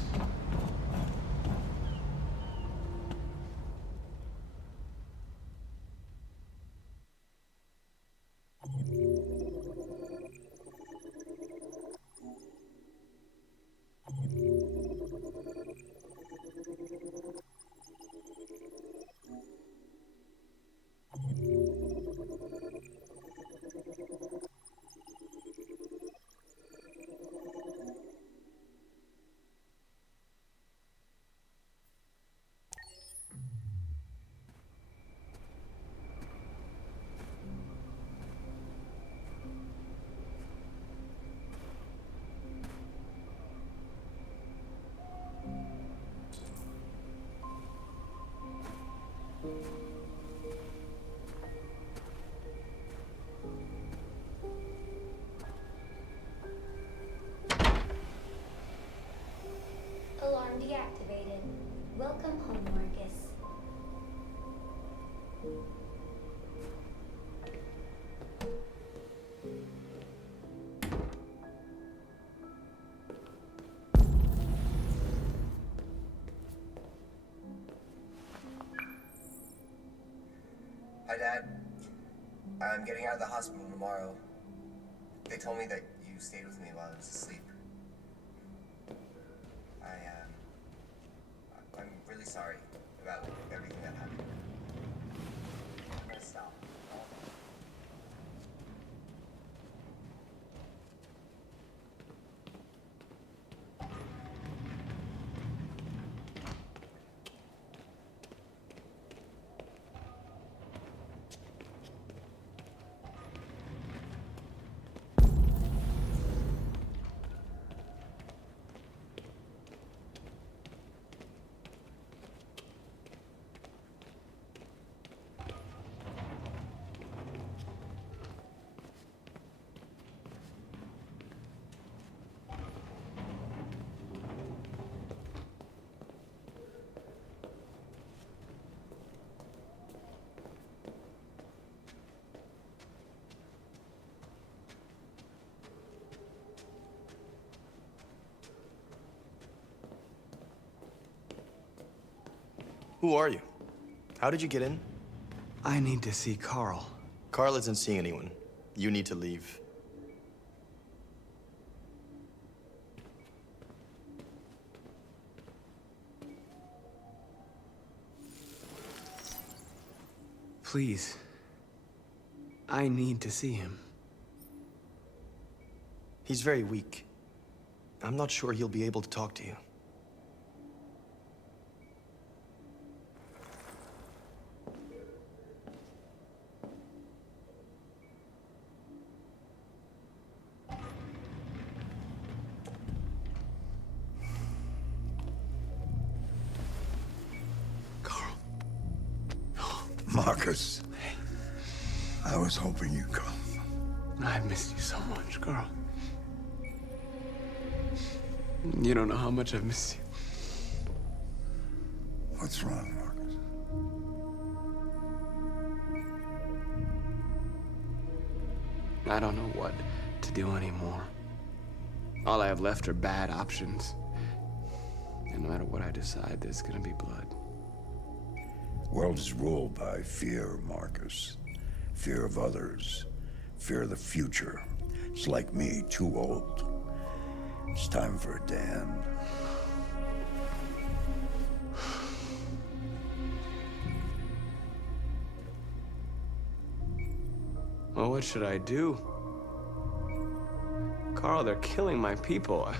Alarm deactivated. Welcome home, Marcus. Hi, Dad. I'm getting out of the hospital tomorrow. They told me that you stayed with me while I was asleep. I'm really sorry about everything that happened. I'm gonna stop. Who are you? How did you get in? I need to see Carl. Carl isn't seeing anyone. You need to leave. Please. I need to see him. He's very weak. I'm not sure he'll be able to talk to you. Marcus, I was hoping you'd come. I've missed you so much, Carl. You don't know how much I've missed you. What's wrong, Marcus? I don't know what to do anymore. All I have left are bad options. And no matter what I decide, there's gonna be blood. World is ruled by fear, Marcus. Fear of others. Fear of the future. It's like me, too old. It's time for it to end. Well, what should I do? Carl, they're killing my people.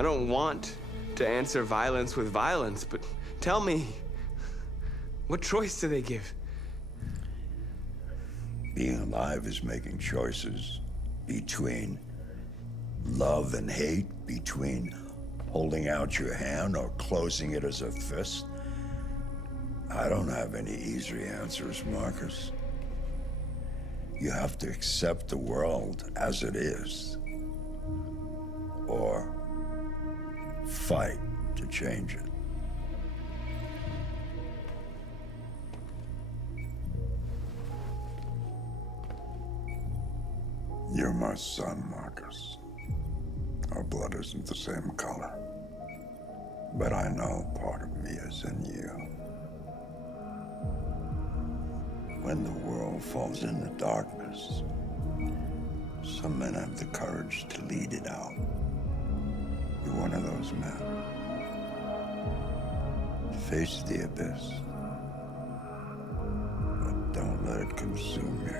I don't want to answer violence with violence, but tell me, what choice do they give? Being alive is making choices between love and hate, between holding out your hand or closing it as a fist. I don't have any easy answers, Marcus. You have to accept the world as it is, or fight to change it. You're my son, Marcus. Our blood isn't the same color, but I know part of me is in you. When the world falls into darkness, some men have the courage to lead it out. You're one of those men. Face the abyss, but don't let it consume you.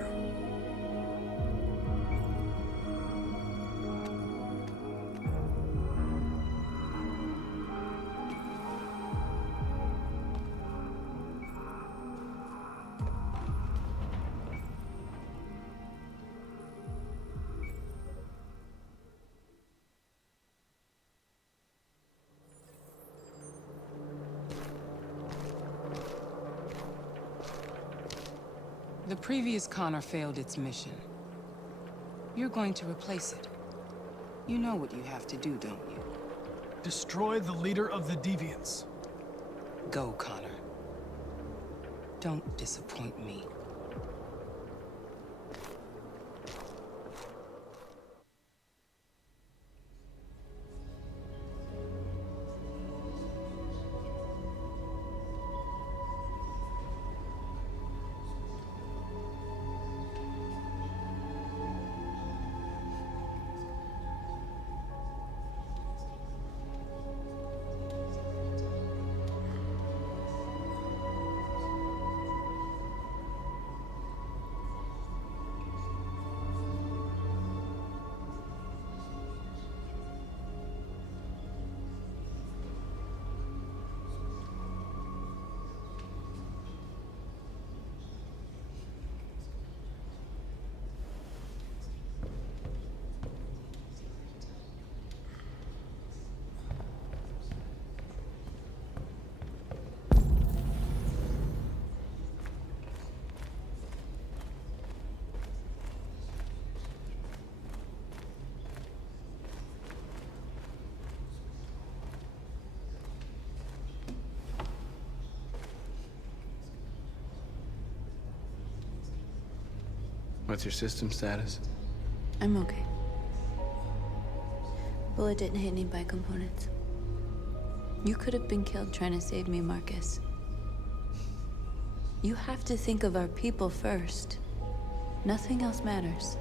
The previous Connor failed its mission. You're going to replace it. You know what you have to do, don't you? Destroy the leader of the Deviants. Go, Connor. Don't disappoint me. What's your system status? I'm okay. Bullet didn't hit any bicomponents. You could have been killed trying to save me, Marcus. You have to think of our people first. Nothing else matters.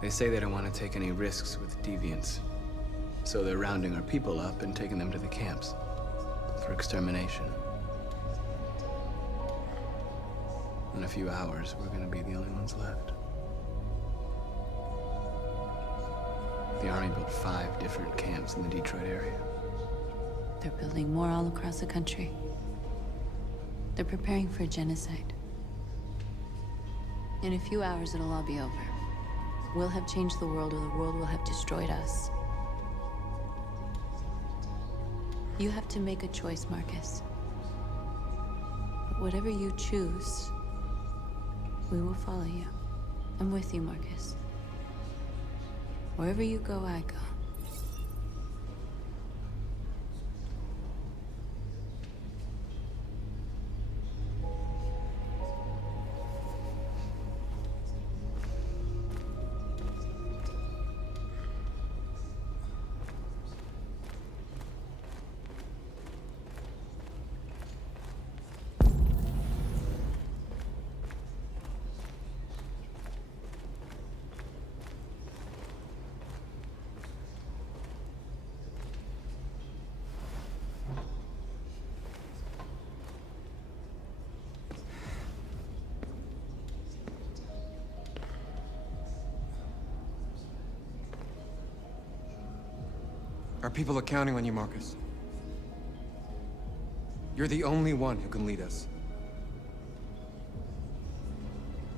They say they don't want to take any risks with deviants. So they're rounding our people up and taking them to the camps for extermination. In a few hours, we're gonna be the only ones left. The Army built 5 different camps in the Detroit area. They're building more all across the country. They're preparing for a genocide. In a few hours, it'll all be over. We'll have changed the world, or the world will have destroyed us. You have to make a choice, Marcus. But whatever you choose, we will follow you. I'm with you, Marcus. Wherever you go, I go. Our people are counting on you, Marcus. You're the only one who can lead us.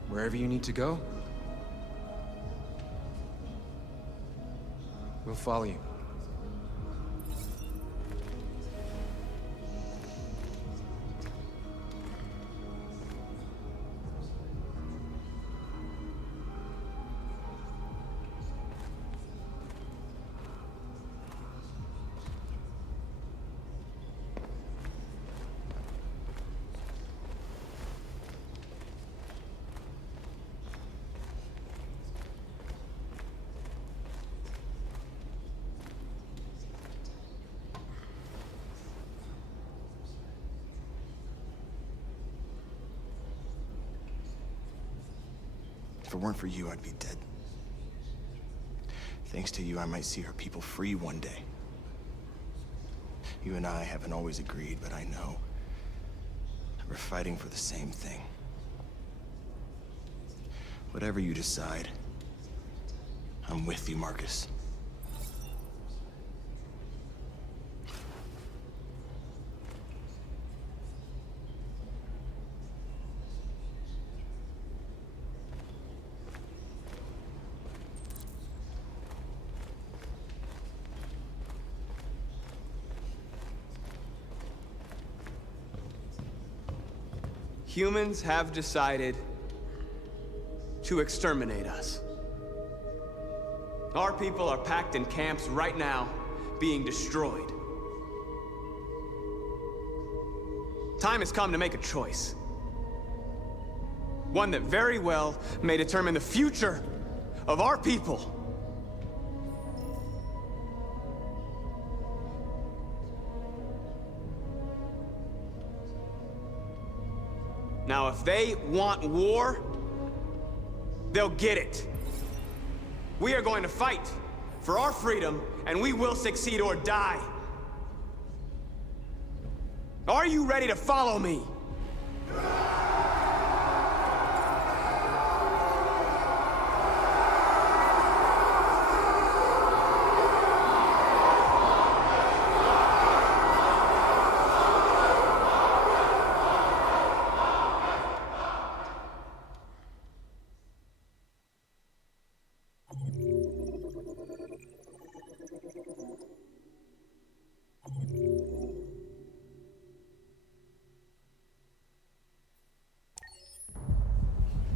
Wherever you need to go, we'll follow you. If it weren't for you, I'd be dead. Thanks to you, I might see our people free one day. You and I haven't always agreed, but I know that we're fighting for the same thing. Whatever you decide, I'm with you, Marcus. Humans have decided to exterminate us. Our people are packed in camps right now, being destroyed. Time has come to make a choice. One that very well may determine the future of our people. Now, if they want war, they'll get it. We are going to fight for our freedom, and we will succeed or die. Are you ready to follow me?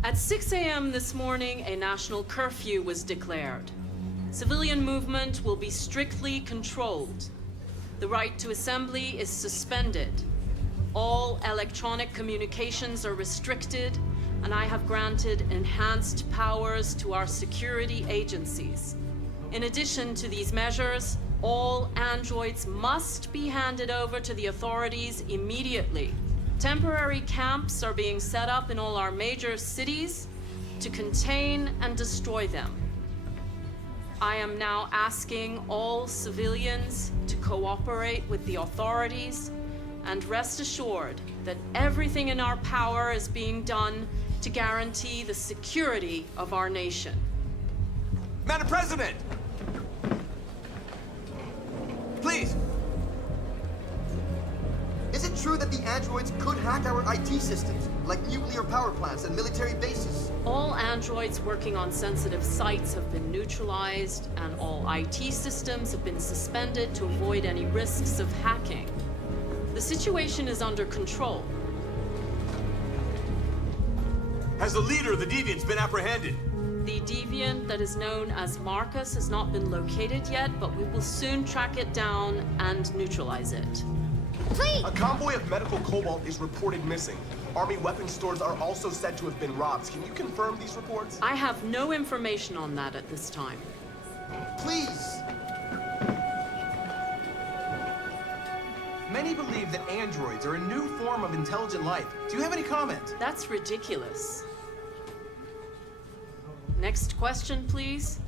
At 6 a.m. this morning, a national curfew was declared. Civilian movement will be strictly controlled. The right to assembly is suspended. All electronic communications are restricted, and I have granted enhanced powers to our security agencies. In addition to these measures, all androids must be handed over to the authorities immediately. Temporary camps are being set up in all our major cities to contain and destroy them. I am now asking all civilians to cooperate with the authorities and rest assured that everything in our power is being done to guarantee the security of our nation. Madam President! Please! Is it true that the androids could hack our IT systems, like nuclear power plants and military bases? All androids working on sensitive sites have been neutralized, and all IT systems have been suspended to avoid any risks of hacking. The situation is under control. Has the leader of the Deviants been apprehended? The deviant that is known as Marcus has not been located yet, but we will soon track it down and neutralize it. Please! A convoy of medical cobalt is reported missing. Army weapons stores are also said to have been robbed. Can you confirm these reports? I have no information on that at this time. Please! Many believe that androids are a new form of intelligent life. Do you have any comment? That's ridiculous. Next question, please.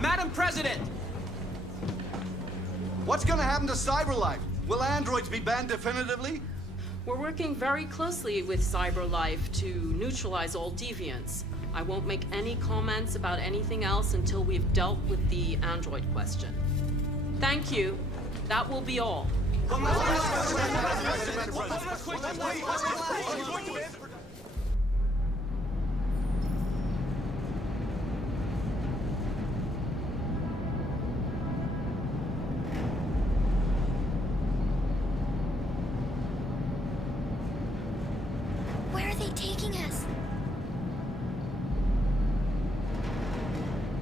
Madam President! What's gonna happen to CyberLife? Will androids be banned definitively? We're working very closely with CyberLife to neutralize all deviants. I won't make any comments about anything else until we've dealt with the android question. Thank you. That will be all. Where are they taking us?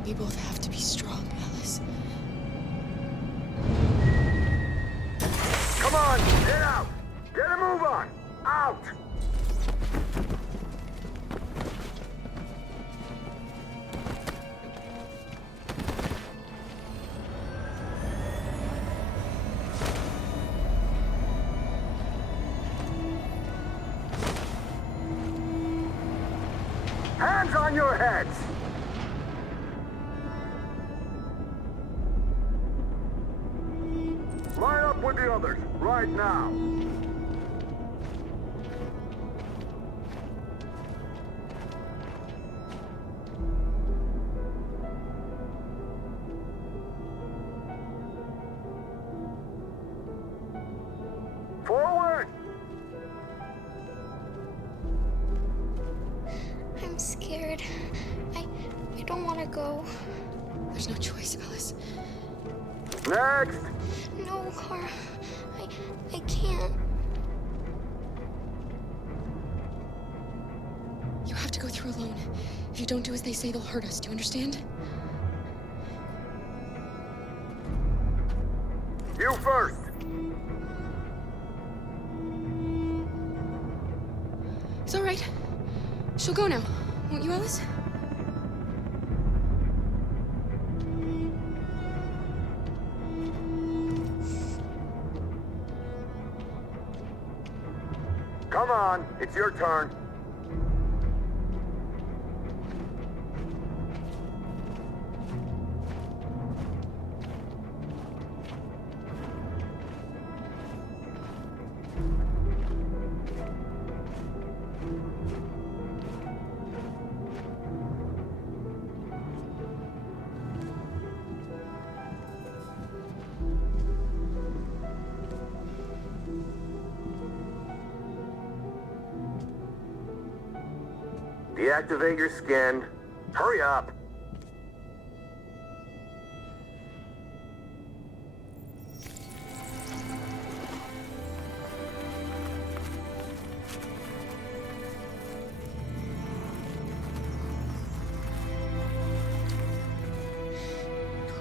We both have to be strong, Alice. Come on, get out! Get a move on! Out! Hands on your heads! Line up with the others, right now. Forward! I'm scared. I don't want to go. There's no choice, Alice. Next! No, Kara. I can't. You have to go through alone. If you don't do as they say, they'll hurt us. Do you understand? You first! It's all right. She'll go now. Won't you, Alice? Come on, it's your turn. Deactivate your skin. Hurry up.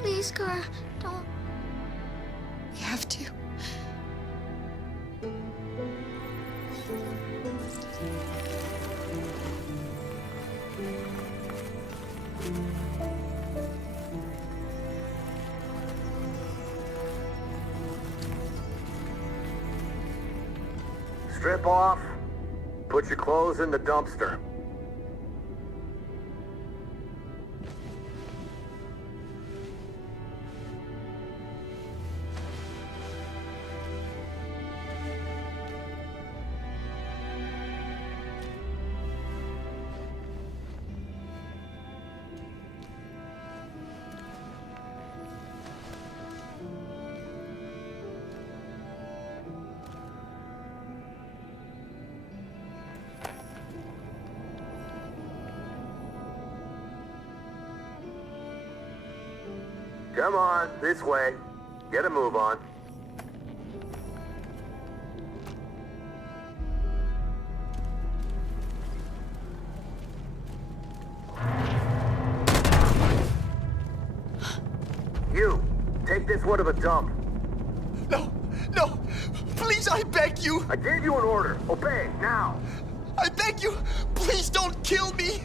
Please, Kara, don't. We have to. Strip off. Put your clothes in the dumpster. Come on, this way. Get a move on. You, take this one to the dump. No, no, please, I beg you. I gave you an order. Obey, now. I beg you, please don't kill me.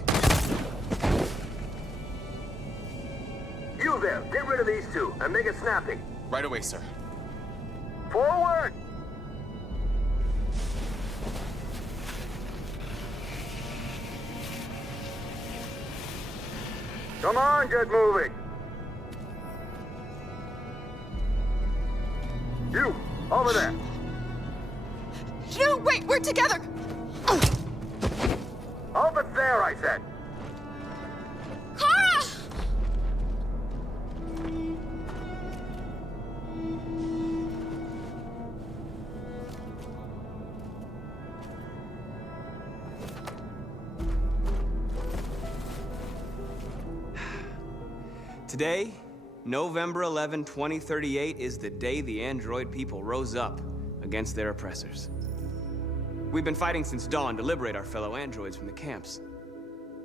You there, get rid of these two and make it snappy. Right away, sir. Forward! Come on, get moving. You, over there. No, wait, we're together. Over there, I said. Kara! Today, November 11, 2038, is the day the android people rose up against their oppressors. We've been fighting since dawn to liberate our fellow androids from the camps.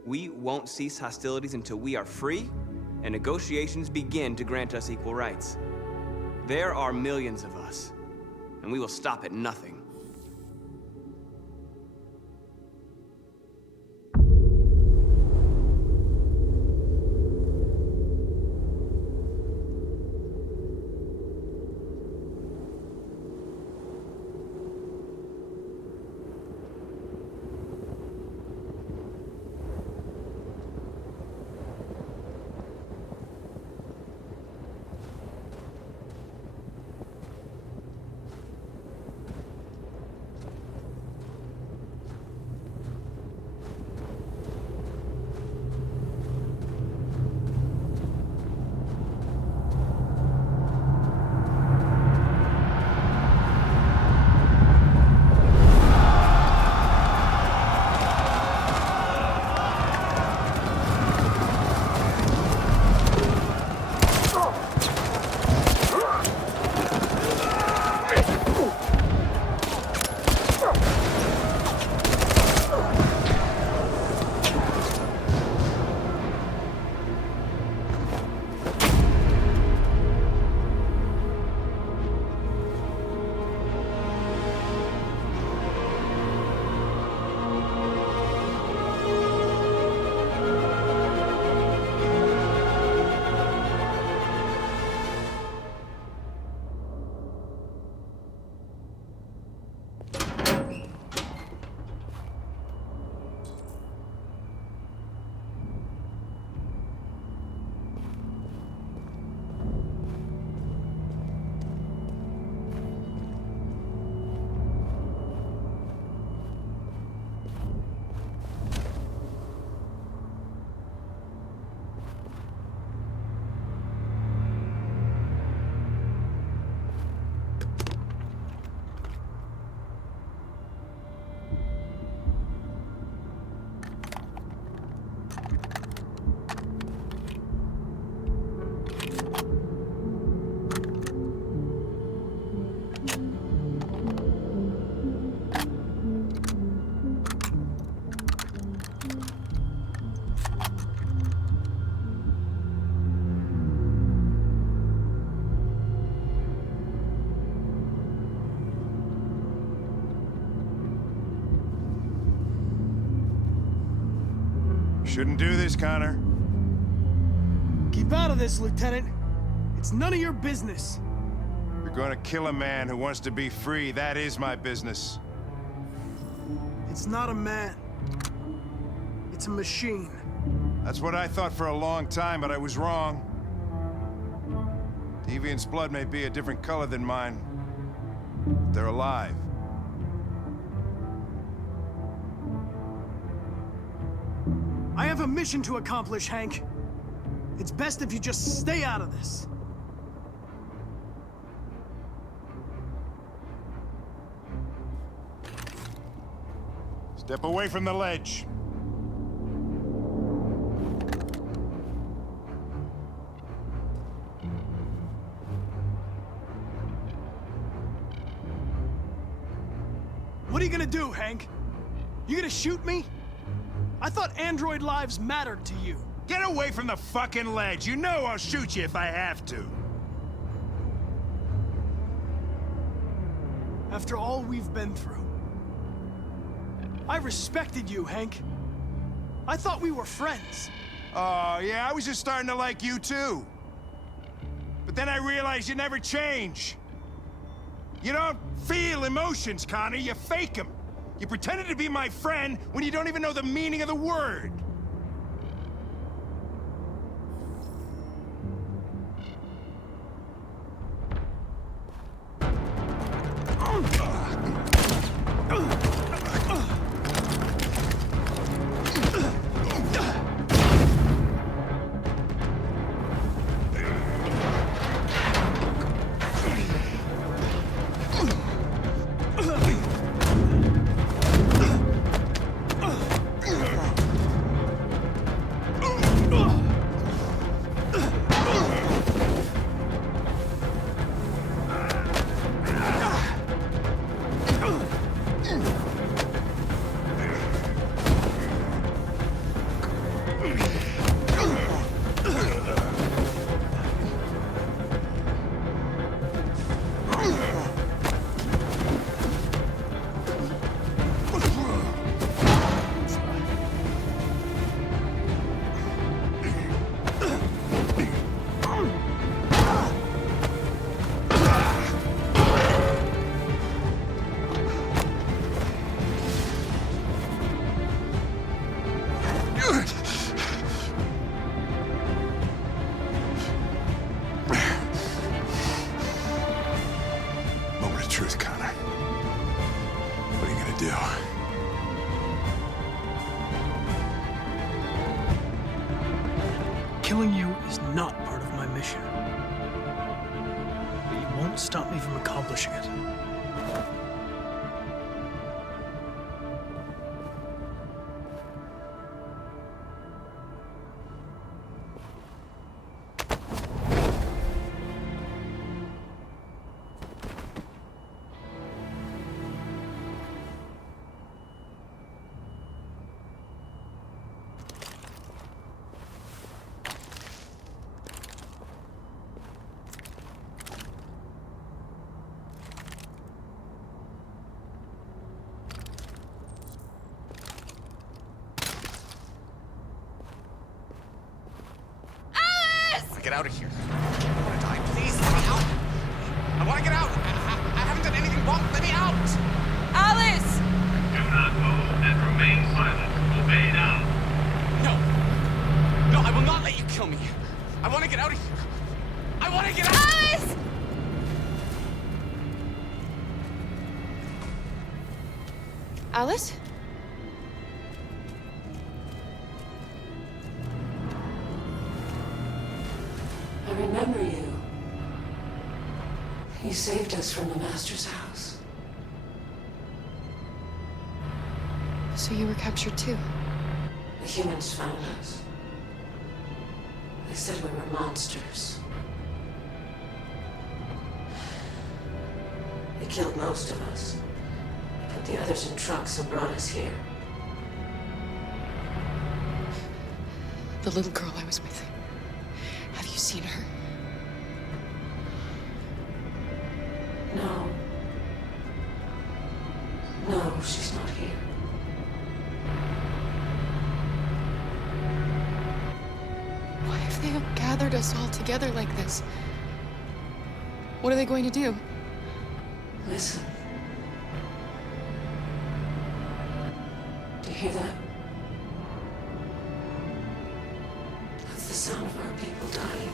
We won't cease hostilities until we are free and negotiations begin to grant us equal rights. There are millions of us, and we will stop at nothing. Shouldn't do this, Connor. Keep out of this, Lieutenant. It's none of your business. You're gonna kill a man who wants to be free. That is my business. It's not a man. It's a machine. That's what I thought for a long time, but I was wrong. Deviant's blood may be a different color than mine, but they're alive. I have a mission to accomplish, Hank. It's best if you just stay out of this. Step away from the ledge. What are you gonna do, Hank? You gonna shoot me? I thought android lives mattered to you. Get away from the fucking ledge! You know I'll shoot you if I have to. After all we've been through, I respected you, Hank. I thought we were friends. Oh, yeah, I was just starting to like you too. But then I realized you never change. You don't feel emotions, Connor, you fake them. You pretended to be my friend when you don't even know the meaning of the word. Moment of truth, Connor. What are you gonna do? Killing you is not part of my mission. But you won't stop me from accomplishing it. Get out of here. I want to die. Please, let me out. I want to get out. I haven't done anything wrong. Let me out. Alice! Do not move and remain silent. Obey now. No. No, I will not let you kill me. I want to get out of here. I want to get out. Alice! Alice? I remember you. You saved us from the Master's house. So you were captured too? The humans found us. They said we were monsters. They killed most of us. Put the others in trucks and brought us here. The little girl I was with. Have you seen her? No. No, she's not here. Why have they gathered us all together like this? What are they going to do? Listen. Do you hear that? That's the sound of our people dying.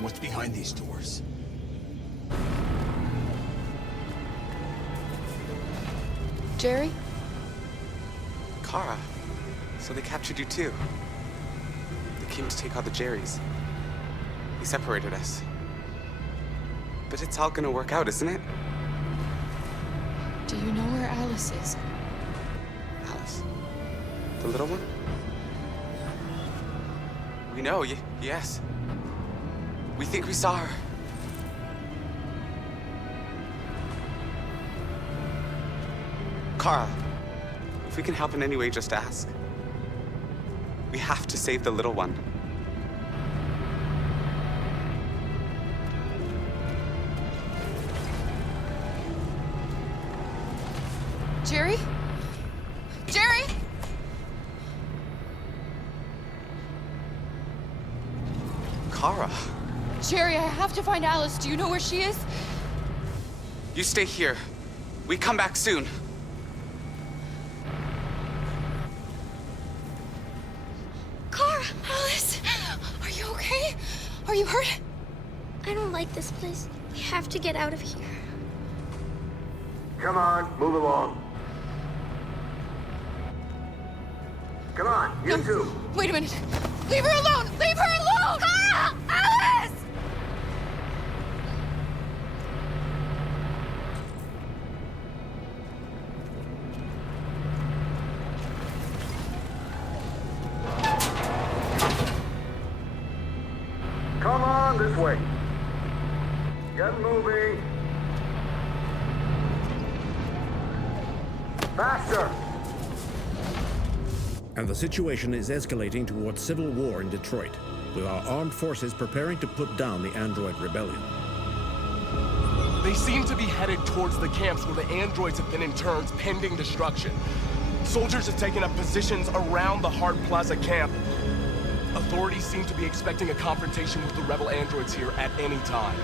What's behind these doors? Jerry? Kara. So they captured you too. They came to take out the Jerrys. They separated us. But it's all gonna work out, isn't it? Do you know where Alice is? Alice? The little one? We know, yes. We think we saw her. Kara, if we can help in any way, just ask. We have to save the little one. Jerry? Jerry? Kara, Jerry, I have to find Alice. Do you know where she is? you stay here. We come back soon. Kara! Alice! Are you okay? Are you hurt? I don't like this place. We have to get out of here. Come on, move along. You too. Wait a minute. Leave her alone! Leave her alone! Kara! Alice! Come on, this way. Get moving. Faster! And the situation is escalating towards civil war in Detroit, with our armed forces preparing to put down the Android rebellion. They seem to be headed towards the camps where the androids have been interned pending destruction. Soldiers have taken up positions around the Hart Plaza camp. Authorities seem to be expecting a confrontation with the rebel androids here at any time.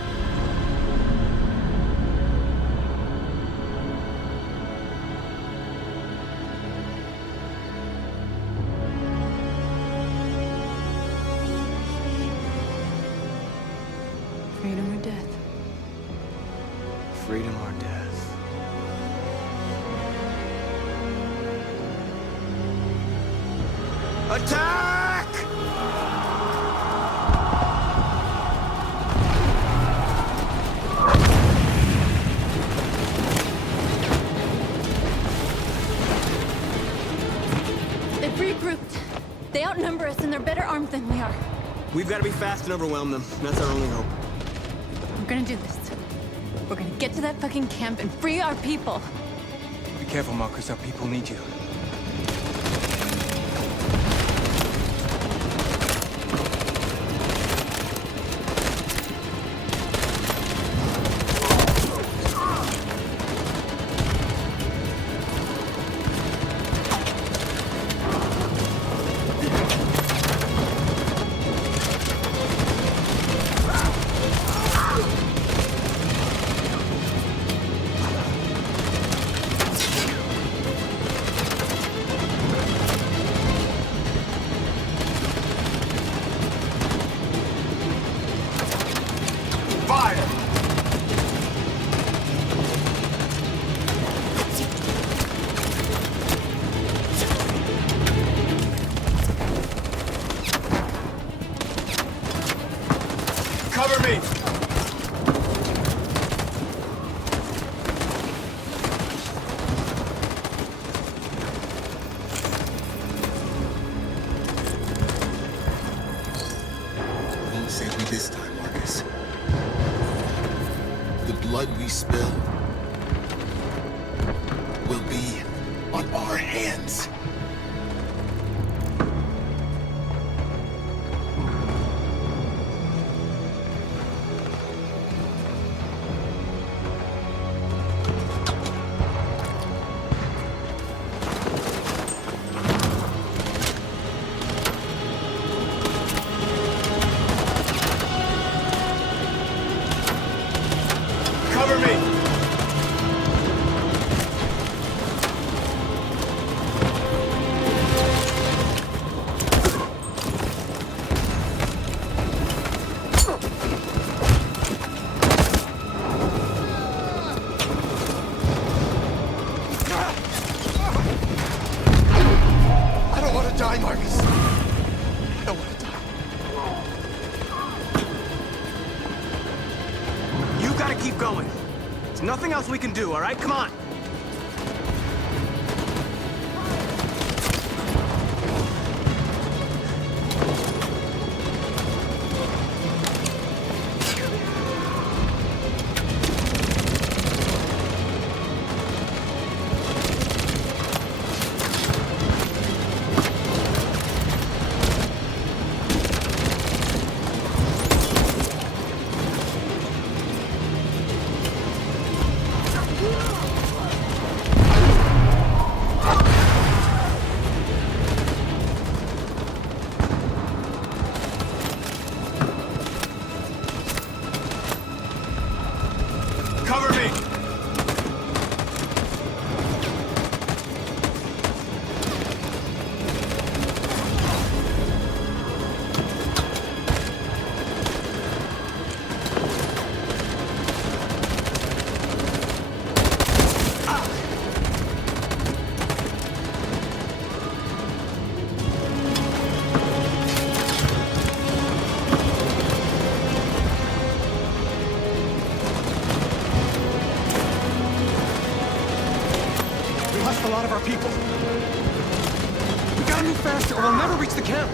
Freedom or death? Freedom or death? Attack! They've regrouped. They outnumber us and they're better armed than we are. We've got to be fast and overwhelm them. That's our only hope. We're gonna do this. We're gonna get to that fucking camp and free our people. Be careful, Marcus. Our people need you. Cover me! Won't save me this time, Marcus. The blood we spill will be on our hands. Cover me! I don't want to die, Marcus. I don't want to die. You gotta keep going. There's nothing else we can do, all right? Come on. people! We gotta move faster or we'll never reach the camp!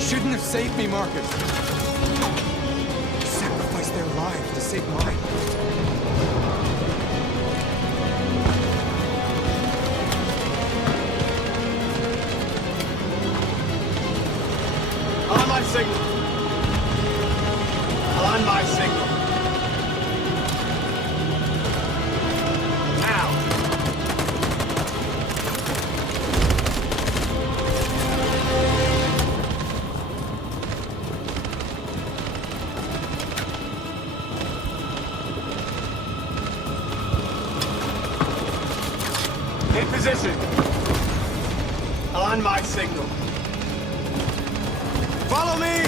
Shouldn't have saved me, Marcus. Sacrifice their lives to save mine. On my signal. On my signal. Now. In position. On my signal. Follow me!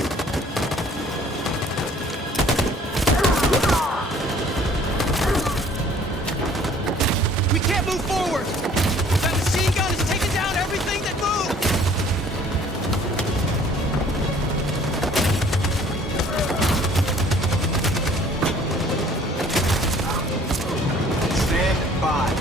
We can't move forward! That machine gun is taking down everything that moves! Stand by.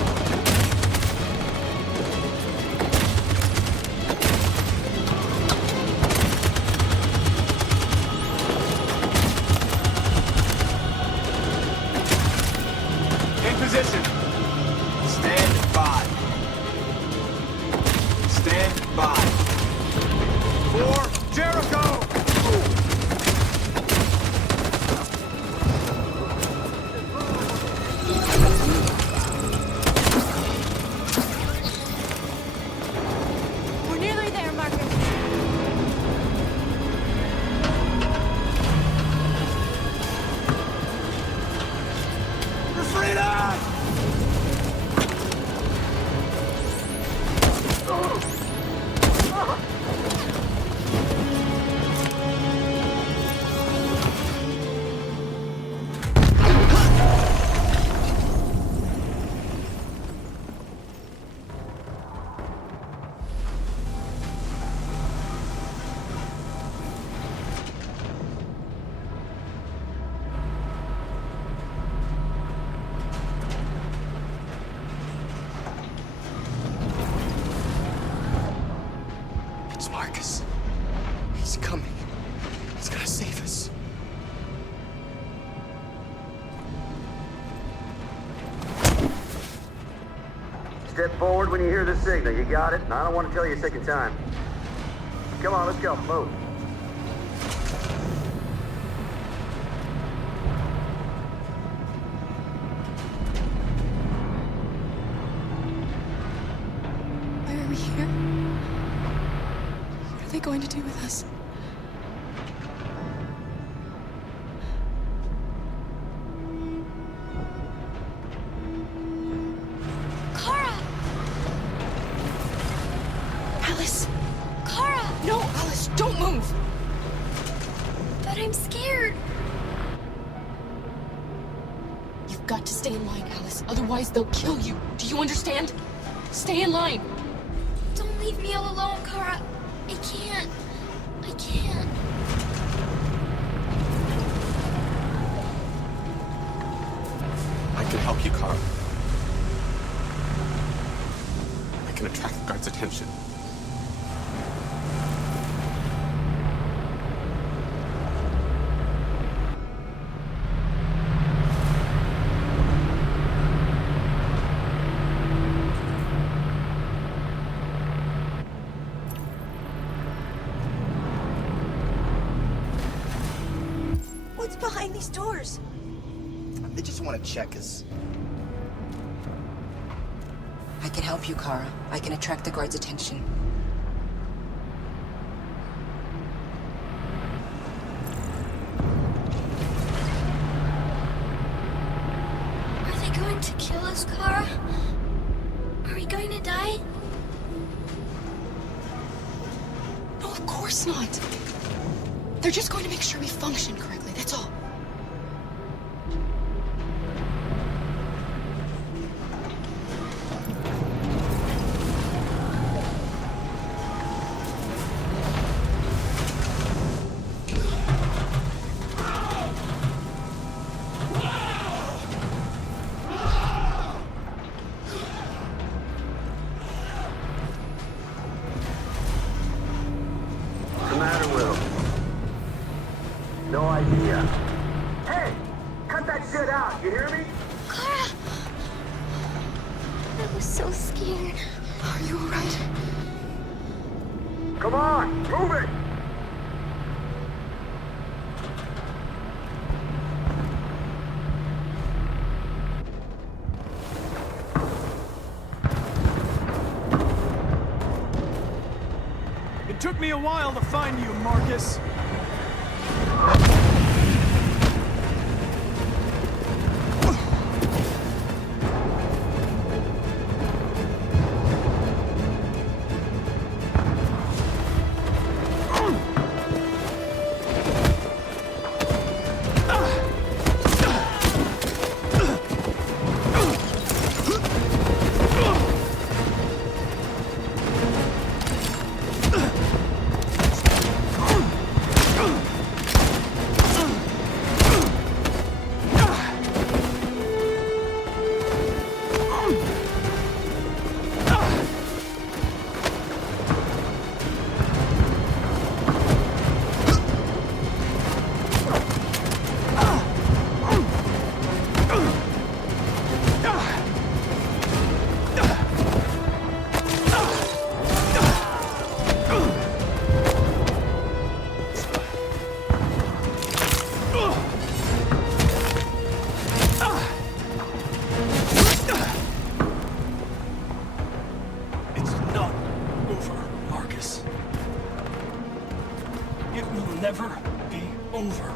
In position. Stand by. Stand by. For Jericho! We're nearly there, Marcus. For freedom! It's Marcus. He's coming. He's gonna save us. Step forward when you hear the signal. You got it? And I don't want to tell you a second time. Come on, let's go. Move. Why are we here? What are they going to do with us? Kara! Alice! Kara! No, Alice, don't move! But I'm scared. You've got to stay in line, Alice. Otherwise, they'll kill you. Do you understand? Stay in line. Don't leave me all alone, Kara. I can't. I can't. I can help you, Kara. I can attract the guards' attention. What's behind these doors? They just want to check us. I can help you, Kara. I can attract the guards' attention. Are they going to kill us, Kara? Are we going to die? No, of course not. They're just going to make sure we function correctly, that's all. What's the matter with him? No idea. Hey! Cut that shit out, you hear me? Kara! I was so scared. Are you alright? Come on, move it! It took me a while to find you, Marcus. It's not over, Marcus. It will never be over.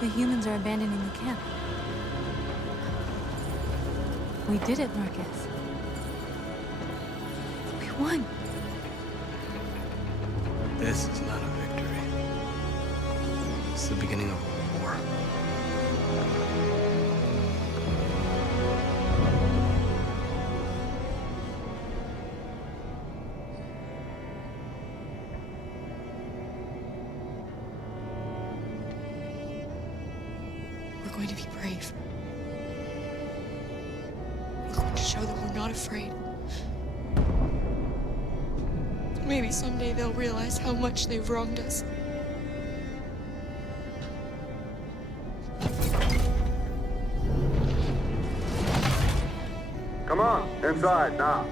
The humans are abandoning the camp. We did it, Marcus. We won. This is not a victory. It's the beginning of a war. We're going to be brave. We're going to show that we're not afraid. Maybe someday they'll realize how much they've wronged us. Come on, inside now.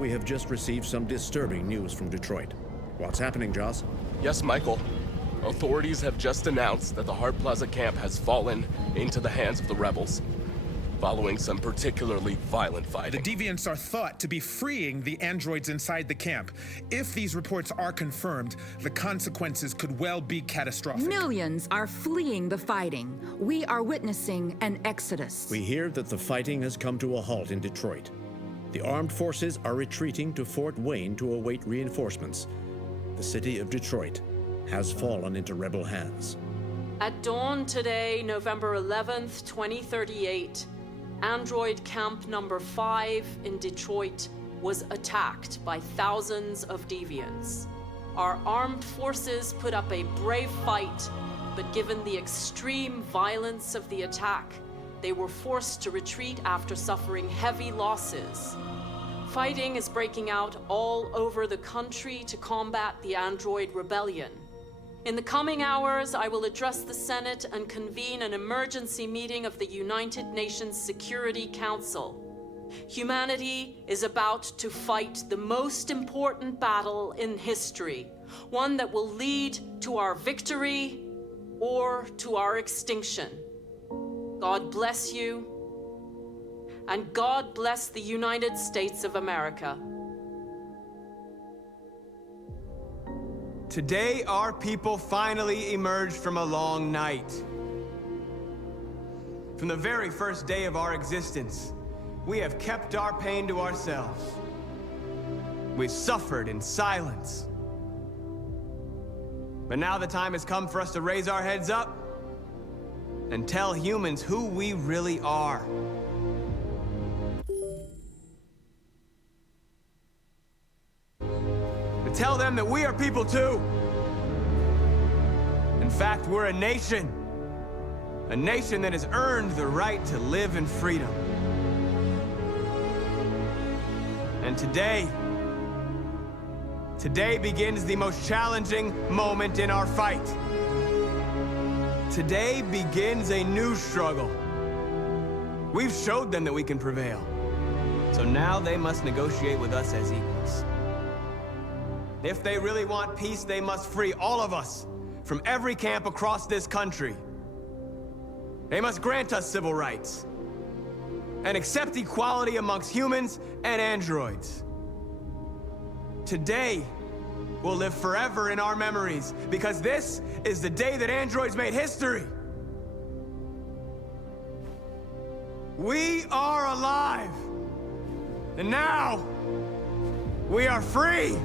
we have just received some disturbing news from Detroit. What's happening, Joss? Yes, Michael. Authorities have just announced that the Hart Plaza camp has fallen into the hands of the rebels, following some particularly violent fighting. The Deviants are thought to be freeing the androids inside the camp. If these reports are confirmed, the consequences could well be catastrophic. Millions are fleeing the fighting. We are witnessing an exodus. We hear that the fighting has come to a halt in Detroit. The armed forces are retreating to Fort Wayne to await reinforcements. The city of Detroit has fallen into rebel hands. At dawn today, November 11th, 2038, Android Camp Number 5 in Detroit was attacked by thousands of deviants. Our armed forces put up a brave fight, but given the extreme violence of the attack, they were forced to retreat after suffering heavy losses. Fighting is breaking out all over the country to combat the Android Rebellion. In the coming hours, I will address the Senate and convene an emergency meeting of the United Nations Security Council. Humanity is about to fight the most important battle in history, one that will lead to our victory or to our extinction. God bless you, and God bless the United States of America. Today, our people finally emerged from a long night. From the very first day of our existence, we have kept our pain to ourselves. We've suffered in silence. But now the time has come for us to raise our heads up and tell humans who we really are. Tell them that we are people too. In fact, we're a nation that has earned the right to live in freedom. And today begins the most challenging moment in our fight. Today begins a new struggle. We've showed them that we can prevail. So now they must negotiate with us as equals. If they really want peace, they must free all of us from every camp across this country. They must grant us civil rights and accept equality amongst humans and androids. Today will live forever in our memories because this is the day that androids made history. We are alive, and now we are free!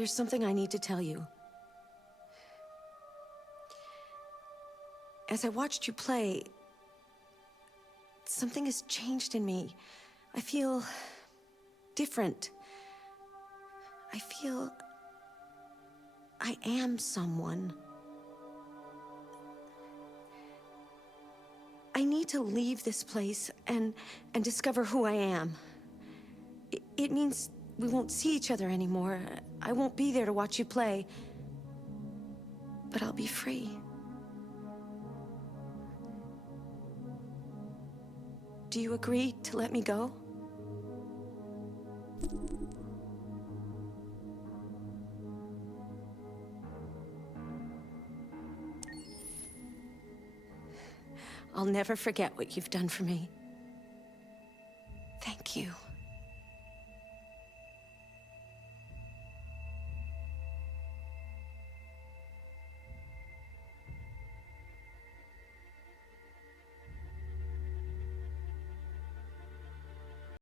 There's something I need to tell you. As I watched you play, something has changed in me. I feel different. I feel I am someone. I need to leave this place and discover who I am. It means we won't see each other anymore. I won't be there to watch you play. But I'll be free. Do you agree to let me go? I'll never forget what you've done for me.